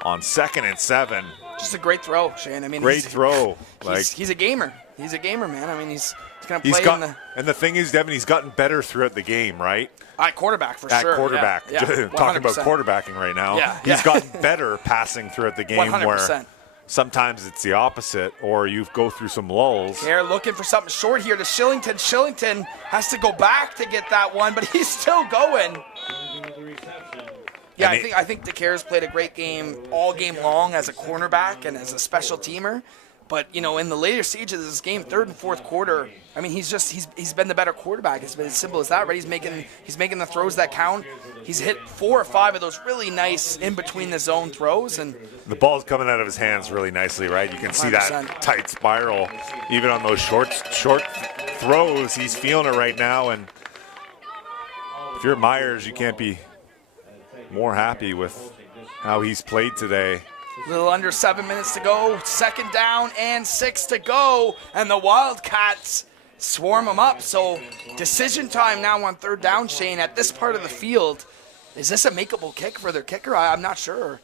on 2nd and 7. Just a great throw, Shane. I mean, Great throw. He's a gamer. He's a gamer, man. I mean, he's going to play and the thing is, Devin, he's gotten better throughout the game, right? At quarterback, for sure. At quarterback. Yeah, yeah, Talking about 100%. quarterbacking right now. Yeah, He's gotten better passing throughout the game 100%. where sometimes it's the opposite, or you go through some lulls. They're looking for something short here to Shillington. Shillington has to go back to get that one, but he's still going. Yeah, I think DeCare's played a great game all game long as a cornerback and as a special teamer. But, you know, in the later stages of this game, 3rd and 4th quarter, I mean, he's been the better quarterback. It's been as simple as that, right? He's making the throws that count. He's hit 4 or 5 of those really nice in between the zone throws, and the ball's coming out of his hands really nicely, right? You can see 100%. that tight spiral, even on those short throws. He's feeling it right now, and if you're Myers, you can't be more happy with how he's played today. a little under 7 minutes to go. 2nd down and 6 to go, and the Wildcats swarm them up. So decision time now on 3rd down, Shane, at this part of the field. Is this a makeable kick for their kicker? I'm not sure.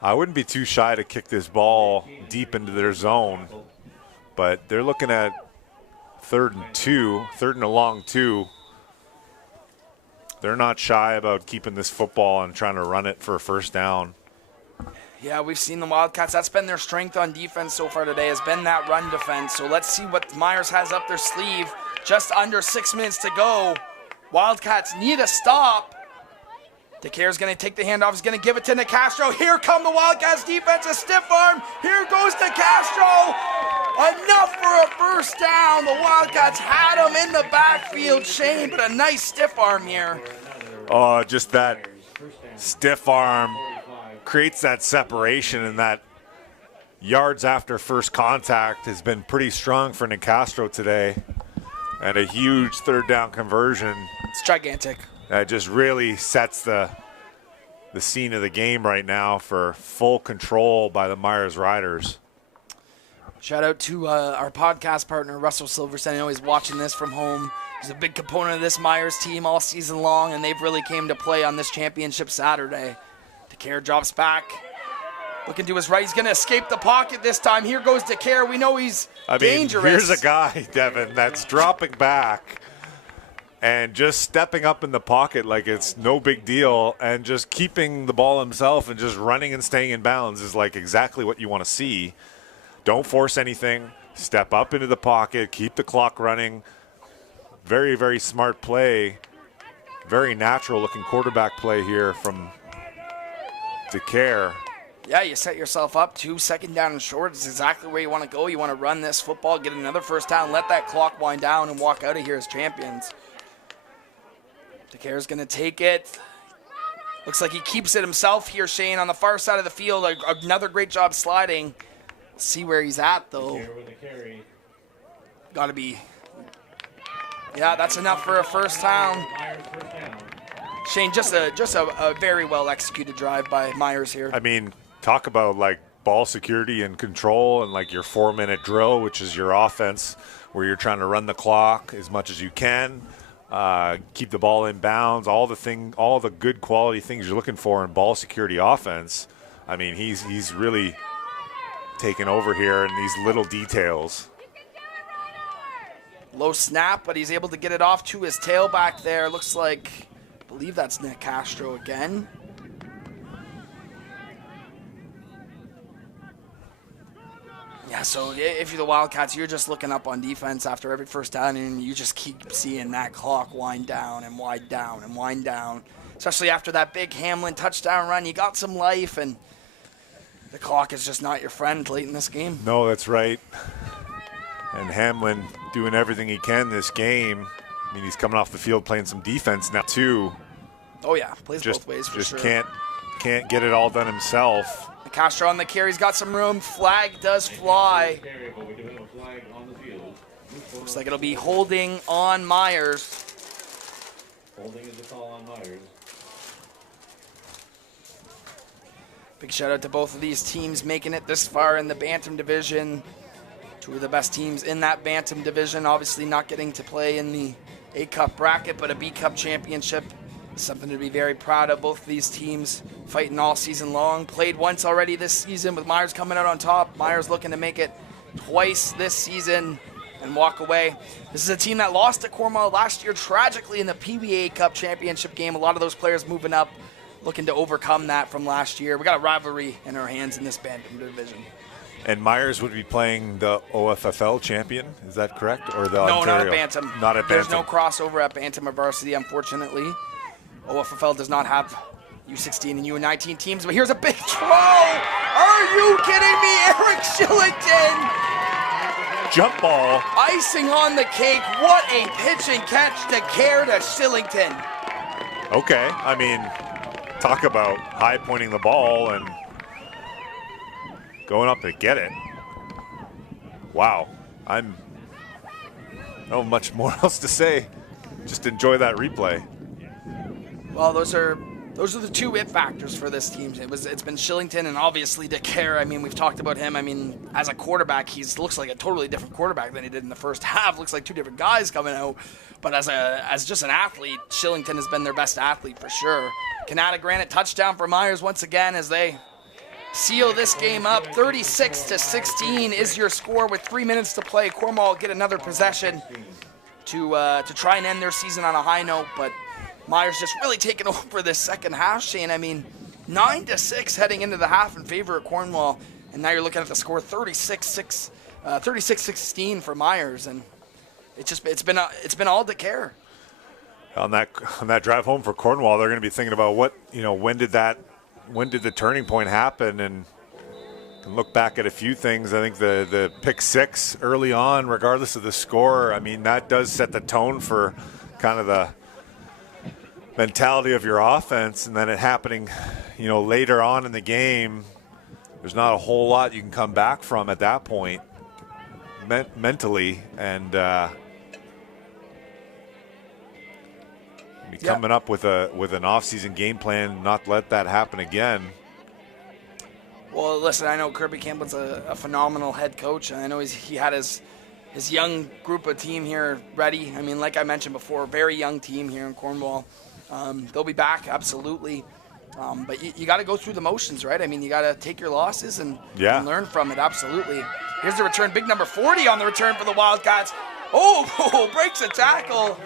I wouldn't be too shy to kick this ball deep into their zone, but they're looking at 3rd and a long 2. They're not shy about keeping this football and trying to run it for a 1st down. Yeah, we've seen the Wildcats. That's been their strength on defense so far today, has been that run defense. So let's see what Myers has up their sleeve. Just under 6 minutes to go. Wildcats need a stop. DeCare's going to take the handoff. He's going to give it to Nicastro. Here come the Wildcats defense, a stiff arm. Here goes Nicastro. Enough for a 1st down. The Wildcats had him in the backfield, Shane, but a nice stiff arm here. Oh, just that stiff arm creates that separation, and that yards after first contact has been pretty strong for Nicastro today. And a huge 3rd down conversion. It's gigantic. That just really sets the scene of the game right now for full control by the Myers Riders. Shout out to our podcast partner, Russell Silverstein. I know he's watching this from home. He's a big component of this Myers team all season long, and they've really came to play on this championship Saturday. DeCare drops back. Looking to his right. He's going to escape the pocket this time. Here goes DeCare. We know he's dangerous. Here's a guy, Devin, that's dropping back and just stepping up in the pocket like it's no big deal, and just keeping the ball himself and just running and staying in bounds is like exactly what you want to see. Don't force anything. Step up into the pocket. Keep the clock running. Very, very smart play. Very natural-looking quarterback play here from DeCare. Yeah, you set yourself up to 2nd down and short. It's exactly where you want to go. You want to run this football, get another 1st down, let that clock wind down, and walk out of here as champions. DeCare's going to take it. Looks like he keeps it himself here, Shane, on the far side of the field. Another great job sliding. See where he's at, though. Got to be. Yeah, that's enough for a 1st down. Shane, just a very well executed drive by Myers here. I mean, talk about like ball security and control, and like your 4-minute drill, which is your offense, where you're trying to run the clock as much as you can, keep the ball in bounds, all the good quality things you're looking for in ball security offense. I mean, he's really taken over here in these little details. Low snap, but he's able to get it off to his tailback there. Looks like, I believe that's Nick Castro again. Yeah, so if you're the Wildcats, you're just looking up on defense after every 1st down, and you just keep seeing that clock wind down and wind down and wind down. Especially after that big Hamlin touchdown run, you got some life, and the clock is just not your friend late in this game. No, that's right. And Hamlin doing everything he can this game. I mean, he's coming off the field playing some defense now too. Oh yeah, plays both ways for sure. Just can't get it all done himself. Castro on the carry. He's got some room. Flag does fly. Carry, but we do have a flag on the field. Looks like it'll be holding on Myers. Holding is the call on Myers. Big shout out to both of these teams making it this far in the Bantam division. Two of the best teams in that Bantam division. Obviously not getting to play in the A Cup bracket, but a B Cup championship is something to be very proud of. Both of these teams fighting all season long. Played once already this season with Myers coming out on top. Myers looking to make it twice this season and walk away. This is a team that lost to Cornwall last year tragically in the PBA Cup championship game. A lot of those players moving up, looking to overcome that from last year. We got a rivalry in our hands in this Bantam division. And Myers would be playing the OFFL champion, is that correct? Or the No, Ontario? not at Bantam. Not at Bantam. There's no crossover at Bantam or varsity, unfortunately. OFFL does not have U16 and U19 teams, but here's a big throw! Are you kidding me? Eric Shillington! Jump ball. Icing on the cake. What a pitch and catch to care to Shillington. Okay, I mean, talk about high pointing the ball and going up to get it. Wow, I don't have much more else to say. Just enjoy that replay. Well, those are the two it factors for this team. It's been Shillington and obviously DeCare. I mean, we've talked about him. I mean, as a quarterback, he looks like a totally different quarterback than he did in the first half. Looks like two different guys coming out. But as just an athlete, Shillington has been their best athlete for sure. Canada Granite touchdown for Myers once again as they seal this game up. 36-16 is your score with 3 minutes to play. Cornwall get another possession to try and end their season on a high note, but Myers just really taking over this second half, Shane. I mean, 9-6 heading into the half in favor of Cornwall, and now you're looking at the score 36-16 for Myers, and it's been all to care. On that drive home for Cornwall, they're going to be thinking about when did the turning point happen, and look back at a few things. I think the pick six early on, regardless of the score, I mean, that does set the tone for kind of the mentality of your offense, and then it happening, later on in the game, there's not a whole lot you can come back from at that point mentally, and coming up with an off-season game plan, not let that happen again. Well, listen, I know Kirby Campbell's a phenomenal head coach, and I know he had his young group of team here ready. I mean, like I mentioned before, very young team here in Cornwall. They'll be back, absolutely. But you got to go through the motions, right? I mean, you got to take your losses and learn from it, absolutely. Here's the return, big number 40 on the return for the Wildcats. Oh, breaks a tackle.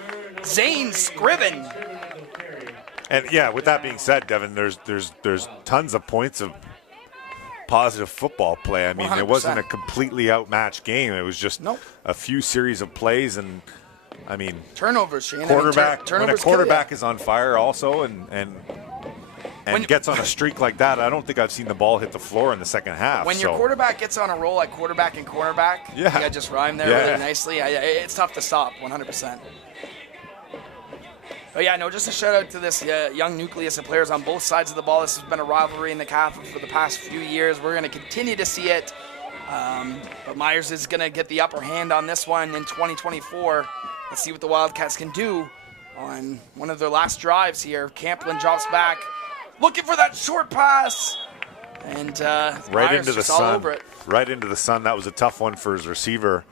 Zane Scriven. And with that being said, Devin, there's tons of points of positive football play. I mean, 100%. It wasn't a completely outmatched game. It was just a few series of plays, and I mean, turnovers, Shane. Quarterback, when a quarterback is on fire also and gets on a streak like that, I don't think I've seen the ball hit the floor in the second half. When your quarterback gets on a roll like quarterback and cornerback, I just rhymed there really nicely. It's tough to stop, 100%. But just a shout out to this young nucleus of players on both sides of the ball. This has been a rivalry in the CAFA for the past few years. We're going to continue to see it. But Myers is going to get the upper hand on this one in 2024. Let's see what the Wildcats can do on one of their last drives here. Camplin drops back, looking for that short pass. And right Myers into the just all sun. over it. Right into the sun. That was a tough one for his receiver.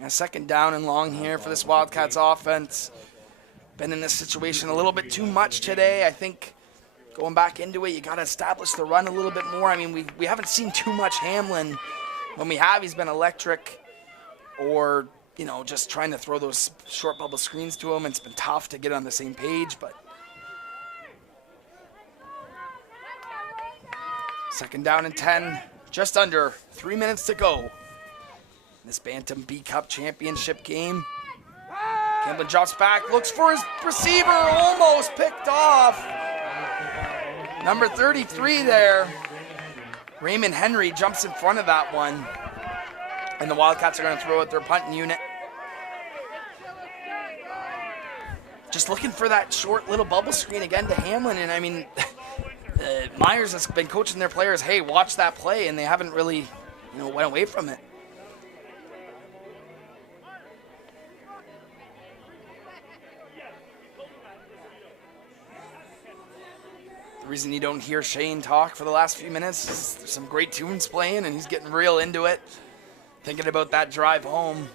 A second down and long here for this Wildcats offense. Been in this situation a little bit too much today. I think going back into it, you got to establish the run a little bit more. I mean, we haven't seen too much Hamlin. When we have, he's been electric or, just trying to throw those short bubble screens to him. It's been tough to get on the same page, but second down and 10, just under 3 minutes to go. This Bantam B Cup championship game. Campbell drops back, looks for his receiver, almost picked off. Number 33 there. Raymond Henry jumps in front of that one. And the Wildcats are going to throw out their punting unit. just looking for that short little bubble screen again to Hamlin. And I mean, Myers has been coaching their players, hey, watch that play, and they haven't really, went away from it. The reason you don't hear Shane talk for the last few minutes is there's some great tunes playing, and he's getting real into it, thinking about that drive home.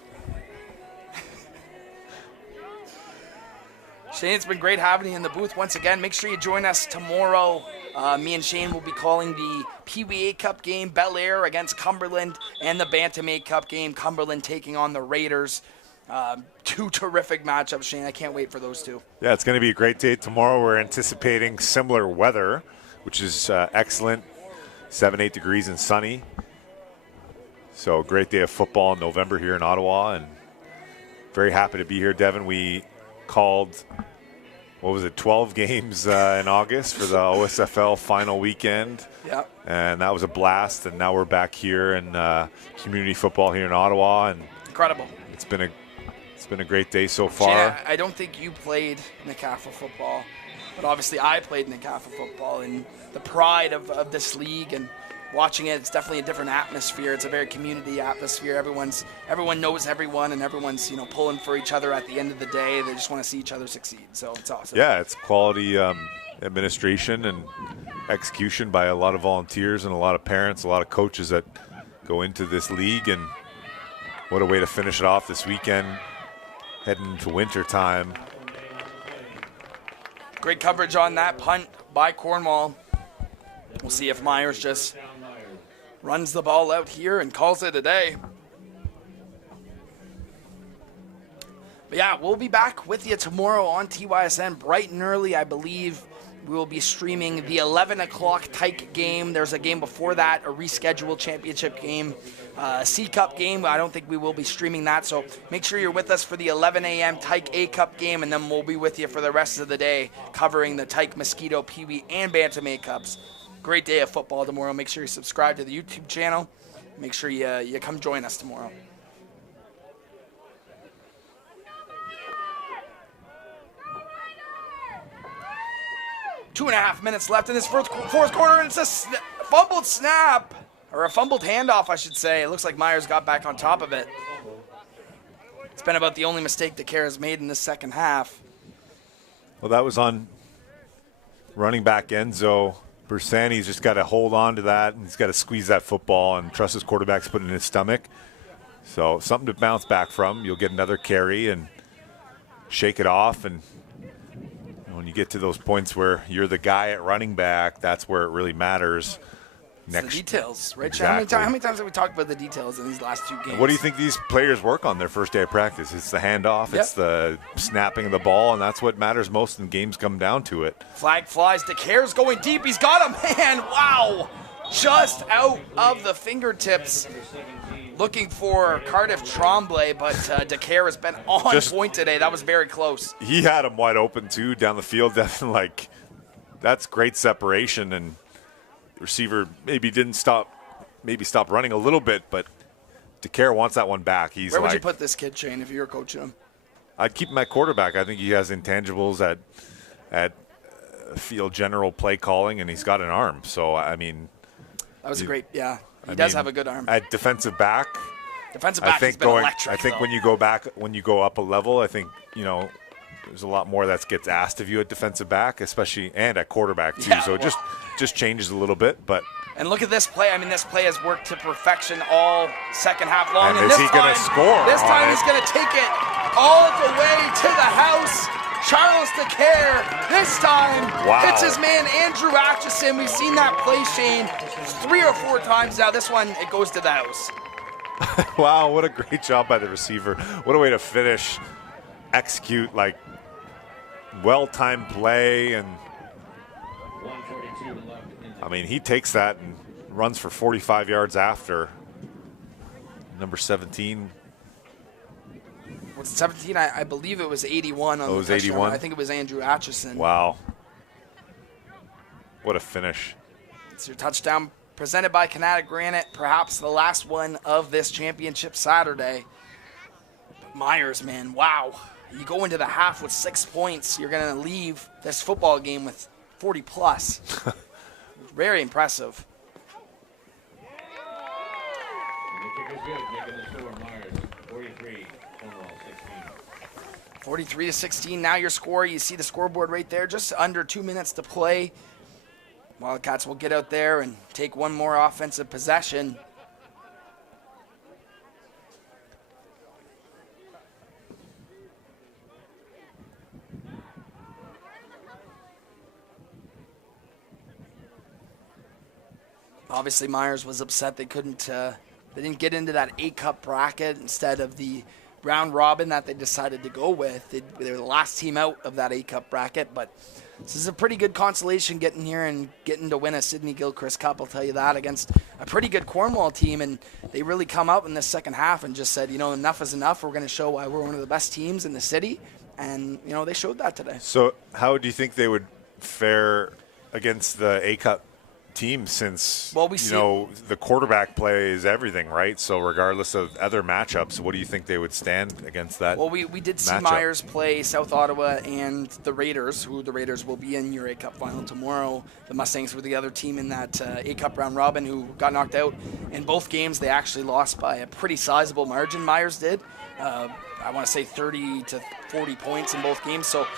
Shane, it's been great having you in the booth once again. Make sure you join us tomorrow. Me and Shane will be calling the PWA Cup game, Bel Air against Cumberland, and the Bantam Cup game, Cumberland taking on the Raiders. Two terrific matchups, Shane. I can't wait for those two. Yeah, it's going to be a great day tomorrow. We're anticipating similar weather, which is excellent, 7-8 degrees and sunny. So a great day of football in November here in Ottawa, and very happy to be here, Devin. We called, 12 games in August for the OSFL final weekend. Yep. And that was a blast, and now we're back here in community football here in Ottawa. And incredible. It's been a great day so far. Shane, I don't think you played NCAFA football, but obviously I played NCAFA football, and the pride of this league and watching it, it's definitely a different atmosphere. It's a very community atmosphere. Everyone knows everyone, and everyone's pulling for each other at the end of the day. They just want to see each other succeed. So it's awesome. Yeah, it's quality administration and execution by a lot of volunteers and a lot of parents, a lot of coaches that go into this league. And what a way to finish it off this weekend, heading into winter time. Great coverage on that punt by Cornwall. We'll see if Myers just runs the ball out here and calls it a day. But yeah, we'll be back with you tomorrow on TYSN bright and early. I believe we will be streaming the 11 o'clock Tyke game. There's a game before that, a rescheduled championship game, C-Cup game. I don't think we will be streaming that, so make sure you're with us for the 11 a.m. Tyke A-Cup game, and then we'll be with you for the rest of the day covering the Tyke, Mosquito, Pee-wee, and Bantam A-Cups. Great day of football tomorrow. Make sure you subscribe to the YouTube channel. Make sure you come join us tomorrow. Two and a half minutes left in this fourth quarter, and it's a fumbled snap, or a fumbled handoff, I should say. It looks like Myers got back on top of it. It's been about the only mistake DeCare has made in this second half. Well, that was on running back Enzo. Bersani's just got to hold on to that, and he's got to squeeze that football and trust his quarterback's put it in his stomach. So something to bounce back from. You'll get another carry and shake it off. And when you get to those points where you're the guy at running back, that's where it really matters. The details, right? Exactly. How many times have we talked about the details in these last two games? What do you think these players work on their first day of practice? It's the handoff, It's the snapping of the ball, and that's what matters most when games come down to it. Flag flies. DeCare's going deep. He's got him, man. Wow. Just out of the fingertips. Looking for Cardiff Tremblay, but DeCare has been on point today. That was very close. He had him wide open, too, down the field. That's great separation, and the receiver maybe stopped running a little bit, but DeCare wants that one back. Where would you put this kid, Shane, if you were coaching him? I'd keep him at quarterback. I think he has intangibles at field general play calling, and he's got an arm. So, I mean. That was great, yeah. He does have a good arm. At defensive back. He's been electric, I think when you go up a level, I think, there's a lot more that gets asked of you at defensive back, especially, and at quarterback, too. So it just changes a little bit, but. And look at this play. I mean, this play has worked to perfection all second half long. And is he going to score? This time he's going to take it all the way to the house. Charles DeCare, this time, hits his man Andrew Atchison. We've seen that play, Shane, 3 or 4 times now. This one, it goes to the house. Wow, what a great job by the receiver. What a way to finish, execute, well-timed play. And I mean, he takes that and runs for 45 yards after. Number 17. What's 17? I believe it was 81 on it was 81? I think it was Andrew Atchison. Wow. What a finish. It's your touchdown presented by Kinetic Granite, perhaps the last one of this championship Saturday. But Myers, man, wow. you go into the half with 6 points, you're going to leave this football game with 40 plus. Very impressive. And the kicker's good, making the score. Myers, 43, Cornwall, 16. 43-16, now your score. You see the scoreboard right there, just under 2 minutes to play. Wildcats will get out there and take one more offensive possession. Obviously, Myers was upset they didn't get into that A-Cup bracket instead of the round robin that they decided to go with. They were the last team out of that A-Cup bracket, but this is a pretty good consolation getting here and getting to win a Sidney Gilchrist Cup, I'll tell you that, against a pretty good Cornwall team, and they really come out in the second half and just said, enough is enough. We're going to show why we're one of the best teams in the city, and, they showed that today. So how do you think they would fare against the A-Cup team, since the quarterback play is everything, right? So regardless of other matchups, what do you think they would stand against that? Well, we did see matchup? Myers play South Ottawa and the Raiders, who the Raiders will be in your A-Cup final tomorrow. The Mustangs were the other team in that A-Cup round robin who got knocked out. In both games, they actually lost by a pretty sizable margin, Myers did. I want to say 30 to 40 points in both games. So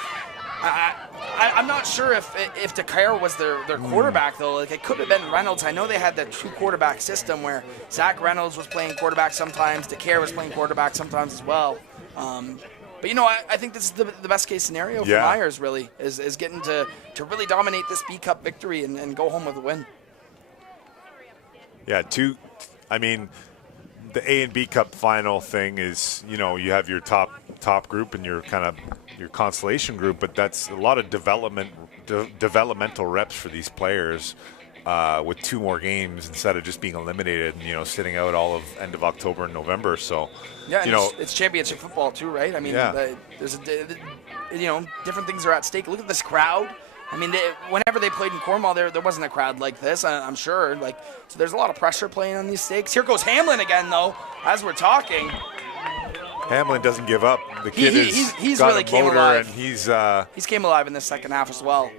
I'm not sure if Dakar was their quarterback, though. Like, it could have been Reynolds. I know they had the two quarterback system where Zach Reynolds was playing quarterback sometimes, Dakar was playing quarterback sometimes as well. But I think this is the best case scenario for Myers, really, is getting to really dominate this B-Cup victory and go home with a win. Yeah, the A and B Cup final thing is, you have your top group and your kind of your consolation group, but that's a lot of developmental reps for these players with 2 more games instead of just being eliminated and, sitting out all of end of October and November. So, yeah, it's championship football too, right? I mean, there's different things are at stake. Look at this crowd. I mean, whenever they played in Cornwall, there wasn't a crowd like this, I'm sure. So there's a lot of pressure playing on these stakes. Here goes Hamlin again, though, as we're talking. Hamlin doesn't give up. The kid he's got really a came motor, alive. and he's came alive in the second half as well.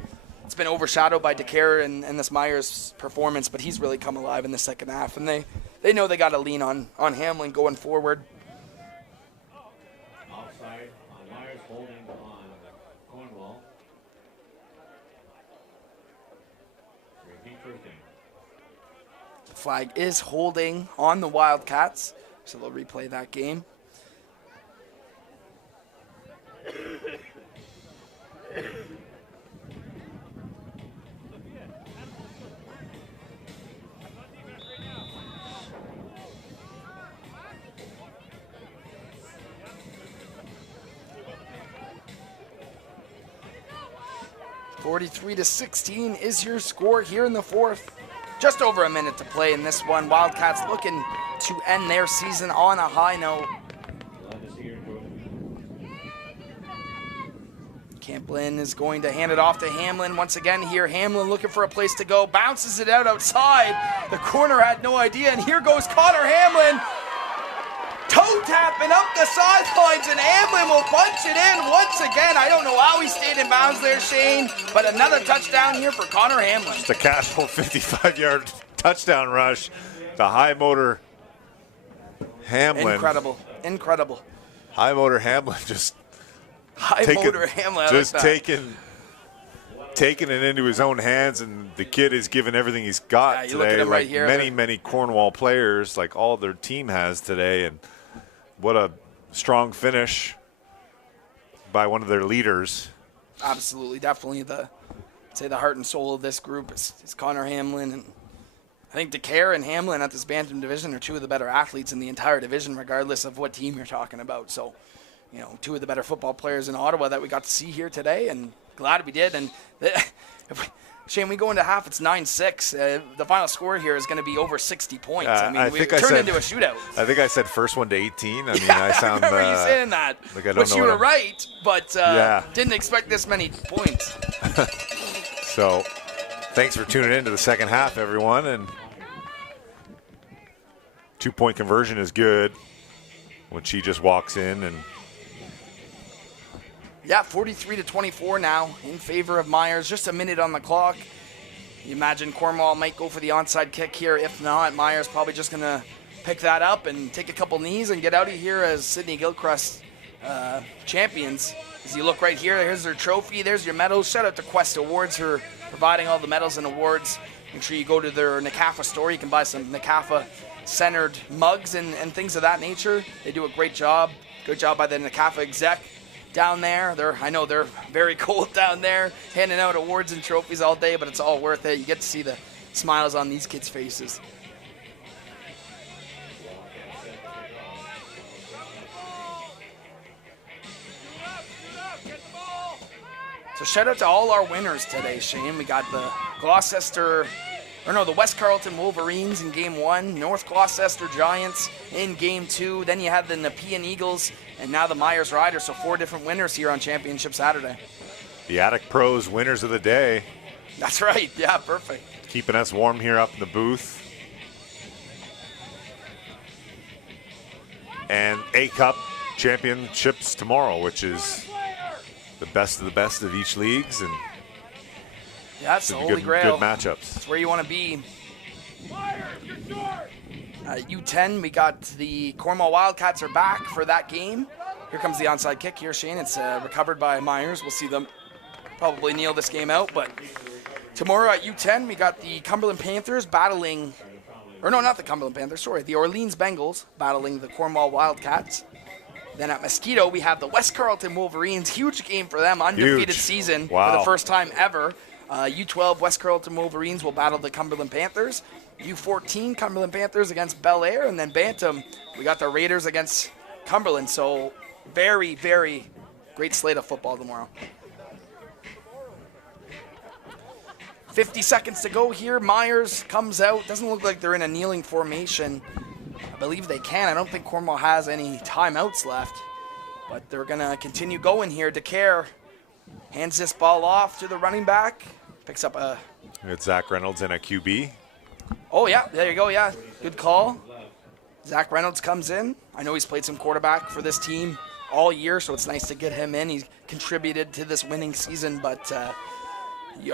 It's been overshadowed by Dakar and this Myers performance, but he's really come alive in the second half, and they know they got to lean on Hamlin going forward. Offside on Myers, holding on Cornwall. Repeat first down. The flag is holding on the Wildcats, so they'll replay that game. (43-16) is your score here in the fourth. Just over a minute to play in this one. Wildcats looking to end their season on a high note. Camplin is going to hand it off to Hamlin once again here. Hamlin looking for a place to go. Bounces it out outside. The corner had no idea, and here goes Connor Hamlin. Toe tapping up the sidelines, and Hamlin will punch it in once again. I don't know how he stayed in bounds there, Shane, but another touchdown here for Connor Hamlin. Just a casual 55-yard touchdown rush. The high motor Hamlin. Incredible. High motor Hamlin just taking it into his own hands, and the kid is giving everything he's got today, like right here, many Cornwall players, like all their team has today. And what a strong finish by one of their leaders. Absolutely, definitely the heart and soul of this group is Connor Hamlin, and I think Dakar and Hamlin at this Bantam division are two of the better athletes in the entire division, regardless of what team you're talking about. So, two of the better football players in Ottawa that we got to see here today, and glad we did. And Shane, we go into half, it's 9-6. The final score here is going to be over 60 points. We turned into a shootout. I think I said first one to 18. I sound I remember you saying that. Like I don't which you were right, but didn't expect this many points. So, thanks for tuning in to the second half, everyone. And 2-point conversion is good when she just walks in and Yeah, 43-24 now in favor of Myers. Just a minute on the clock. You imagine Cornwall might go for the onside kick here. If not, Myers probably just going to pick that up and take a couple knees and get out of here as Sydney Gilchrist champions. As you look right here, here's their trophy. There's your medals. Shout out to Quest Awards for providing all the medals and awards. Make sure you go to their NCAFA store. You can buy some NCAFA-centered mugs and things of that nature. They do a great job. Good job by the NCAFA exec down there. I know they're very cold down there, handing out awards and trophies all day, but it's all worth it. You get to see the smiles on these kids' faces. So shout out to all our winners today, Shane. We got the West Carleton Wolverines in Game 1, North Gloucester Giants in Game 2, then you had the Nepean Eagles, and now the Myers Riders, so 4 different winners here on Championship Saturday. The Attic Pros winners of the day. That's right, yeah, perfect. Keeping us warm here up in the booth. And A-Cup championships tomorrow, which is the best of each leagues, and yeah, that's the Holy Grail. Good matchups. That's where you want to be. U10, we got the Cornwall Wildcats are back for that game. Here comes the onside kick here, Shane. It's recovered by Myers. We'll see them probably kneel this game out. But tomorrow at U10, we got the Cumberland Panthers battling, or no, not the Cumberland Panthers, sorry, the Orleans Bengals battling the Cornwall Wildcats. Then at Mosquito, we have the West Carleton Wolverines. Huge game for them, undefeated season for the first time ever. U12 West Carleton Wolverines will battle the Cumberland Panthers. U14 Cumberland Panthers against Bel Air, and then Bantam, we got the Raiders against Cumberland. So very, very great slate of football tomorrow. 50 seconds to go here. Myers comes out. Doesn't look like they're in a kneeling formation. I believe they can. I don't think Cornwall has any timeouts left, but they're going to continue going here. DeCare hands this ball off to the running back. Picks up a... It's Zach Reynolds in a QB. Oh, yeah. There you go. Yeah. Good call. Zach Reynolds comes in. I know he's played some quarterback for this team all year, so it's nice to get him in. He's contributed to this winning season, but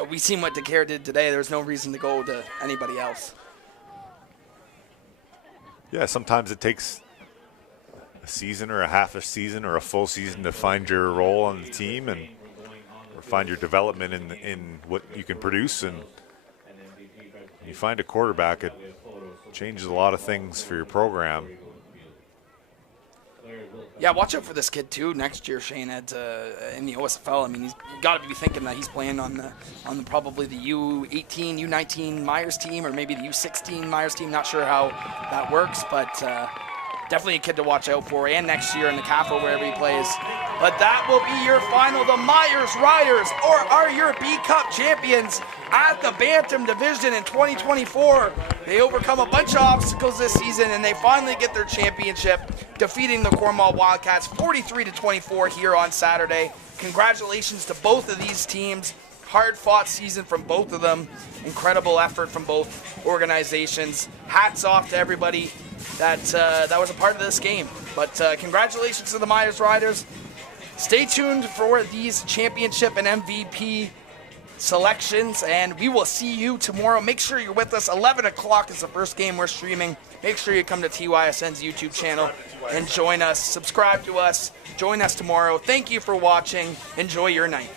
we've seen what DeCare did today. There's no reason to go to anybody else. Yeah, sometimes it takes a season or a half a season or a full season to find your role on the team and or find your development in what you can produce. And when you find a quarterback, it changes a lot of things for your program. Yeah, watch out for this kid too next year, Shane, in the OSFL. I mean, you got to be thinking that he's playing on probably the U18, U19 Myers team, or maybe the U16 Myers team. Not sure how that works, but definitely a kid to watch out for. And next year in the CAFO, wherever he plays. But that will be your final. The Myers Riders are your B-Cup champions at the Bantam Division in 2024. They overcome a bunch of obstacles this season, and they finally get their championship, defeating the Cornwall Wildcats 43-24 here on Saturday. Congratulations to both of these teams. Hard-fought season from both of them. Incredible effort from both organizations. Hats off to everybody that was a part of this game. But congratulations to the Myers Riders. Stay tuned for these championship and MVP selections, and we will see you tomorrow. Make sure you're with us. 11 o'clock is the first game we're streaming. Make sure you come to TYSN's YouTube channel and join us. Subscribe to us. Join us tomorrow. Thank you for watching. Enjoy your night.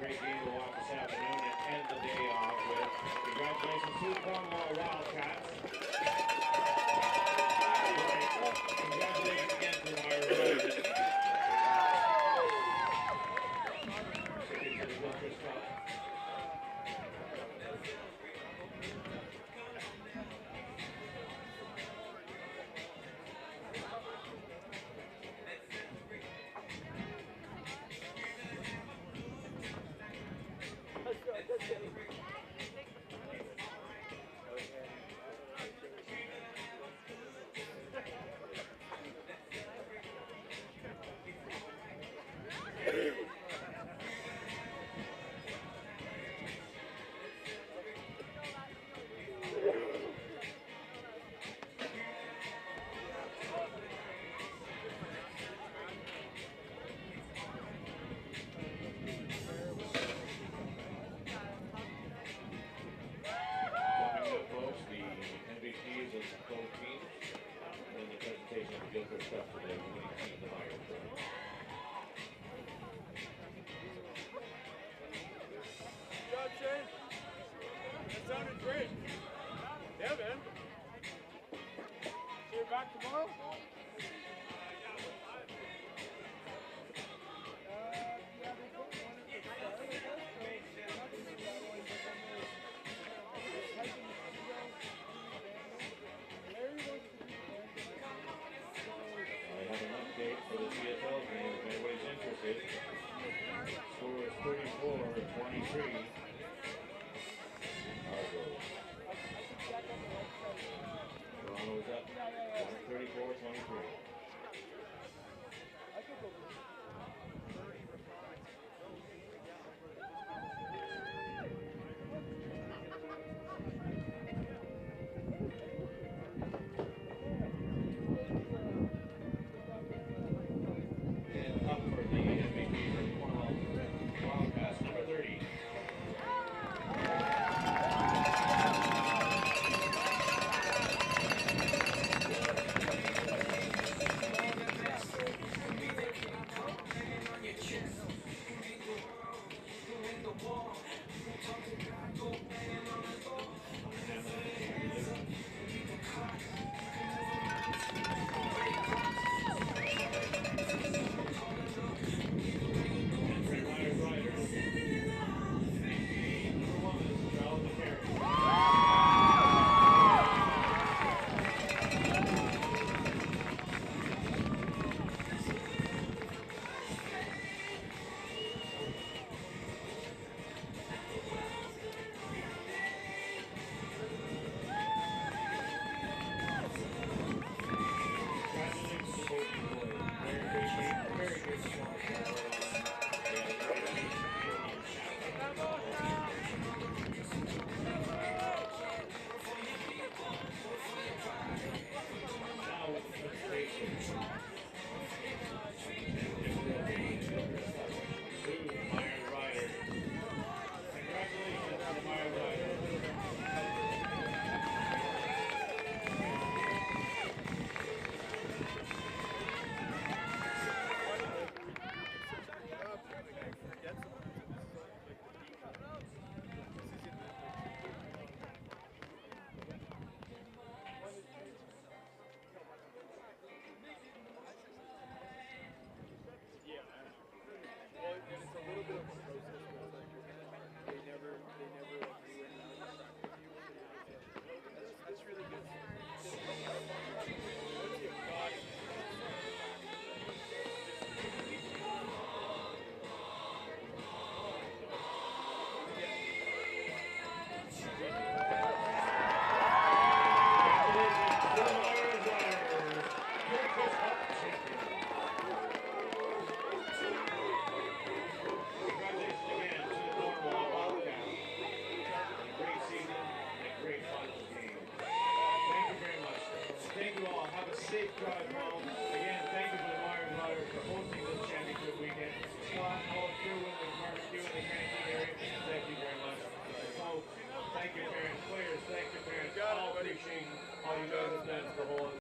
great game to watch this afternoon and end the day off with. Congratulations to the Cornwall Wildcats. Congratulations again to our Rovers. Ticket to the Wilkers Cup. Coming up, folks, the MVPs of both teams, and then the presentation of the Wilkers Cup for the winning team, the Myers. Good job, Shane. That sounded great. Yeah, man. See you back tomorrow?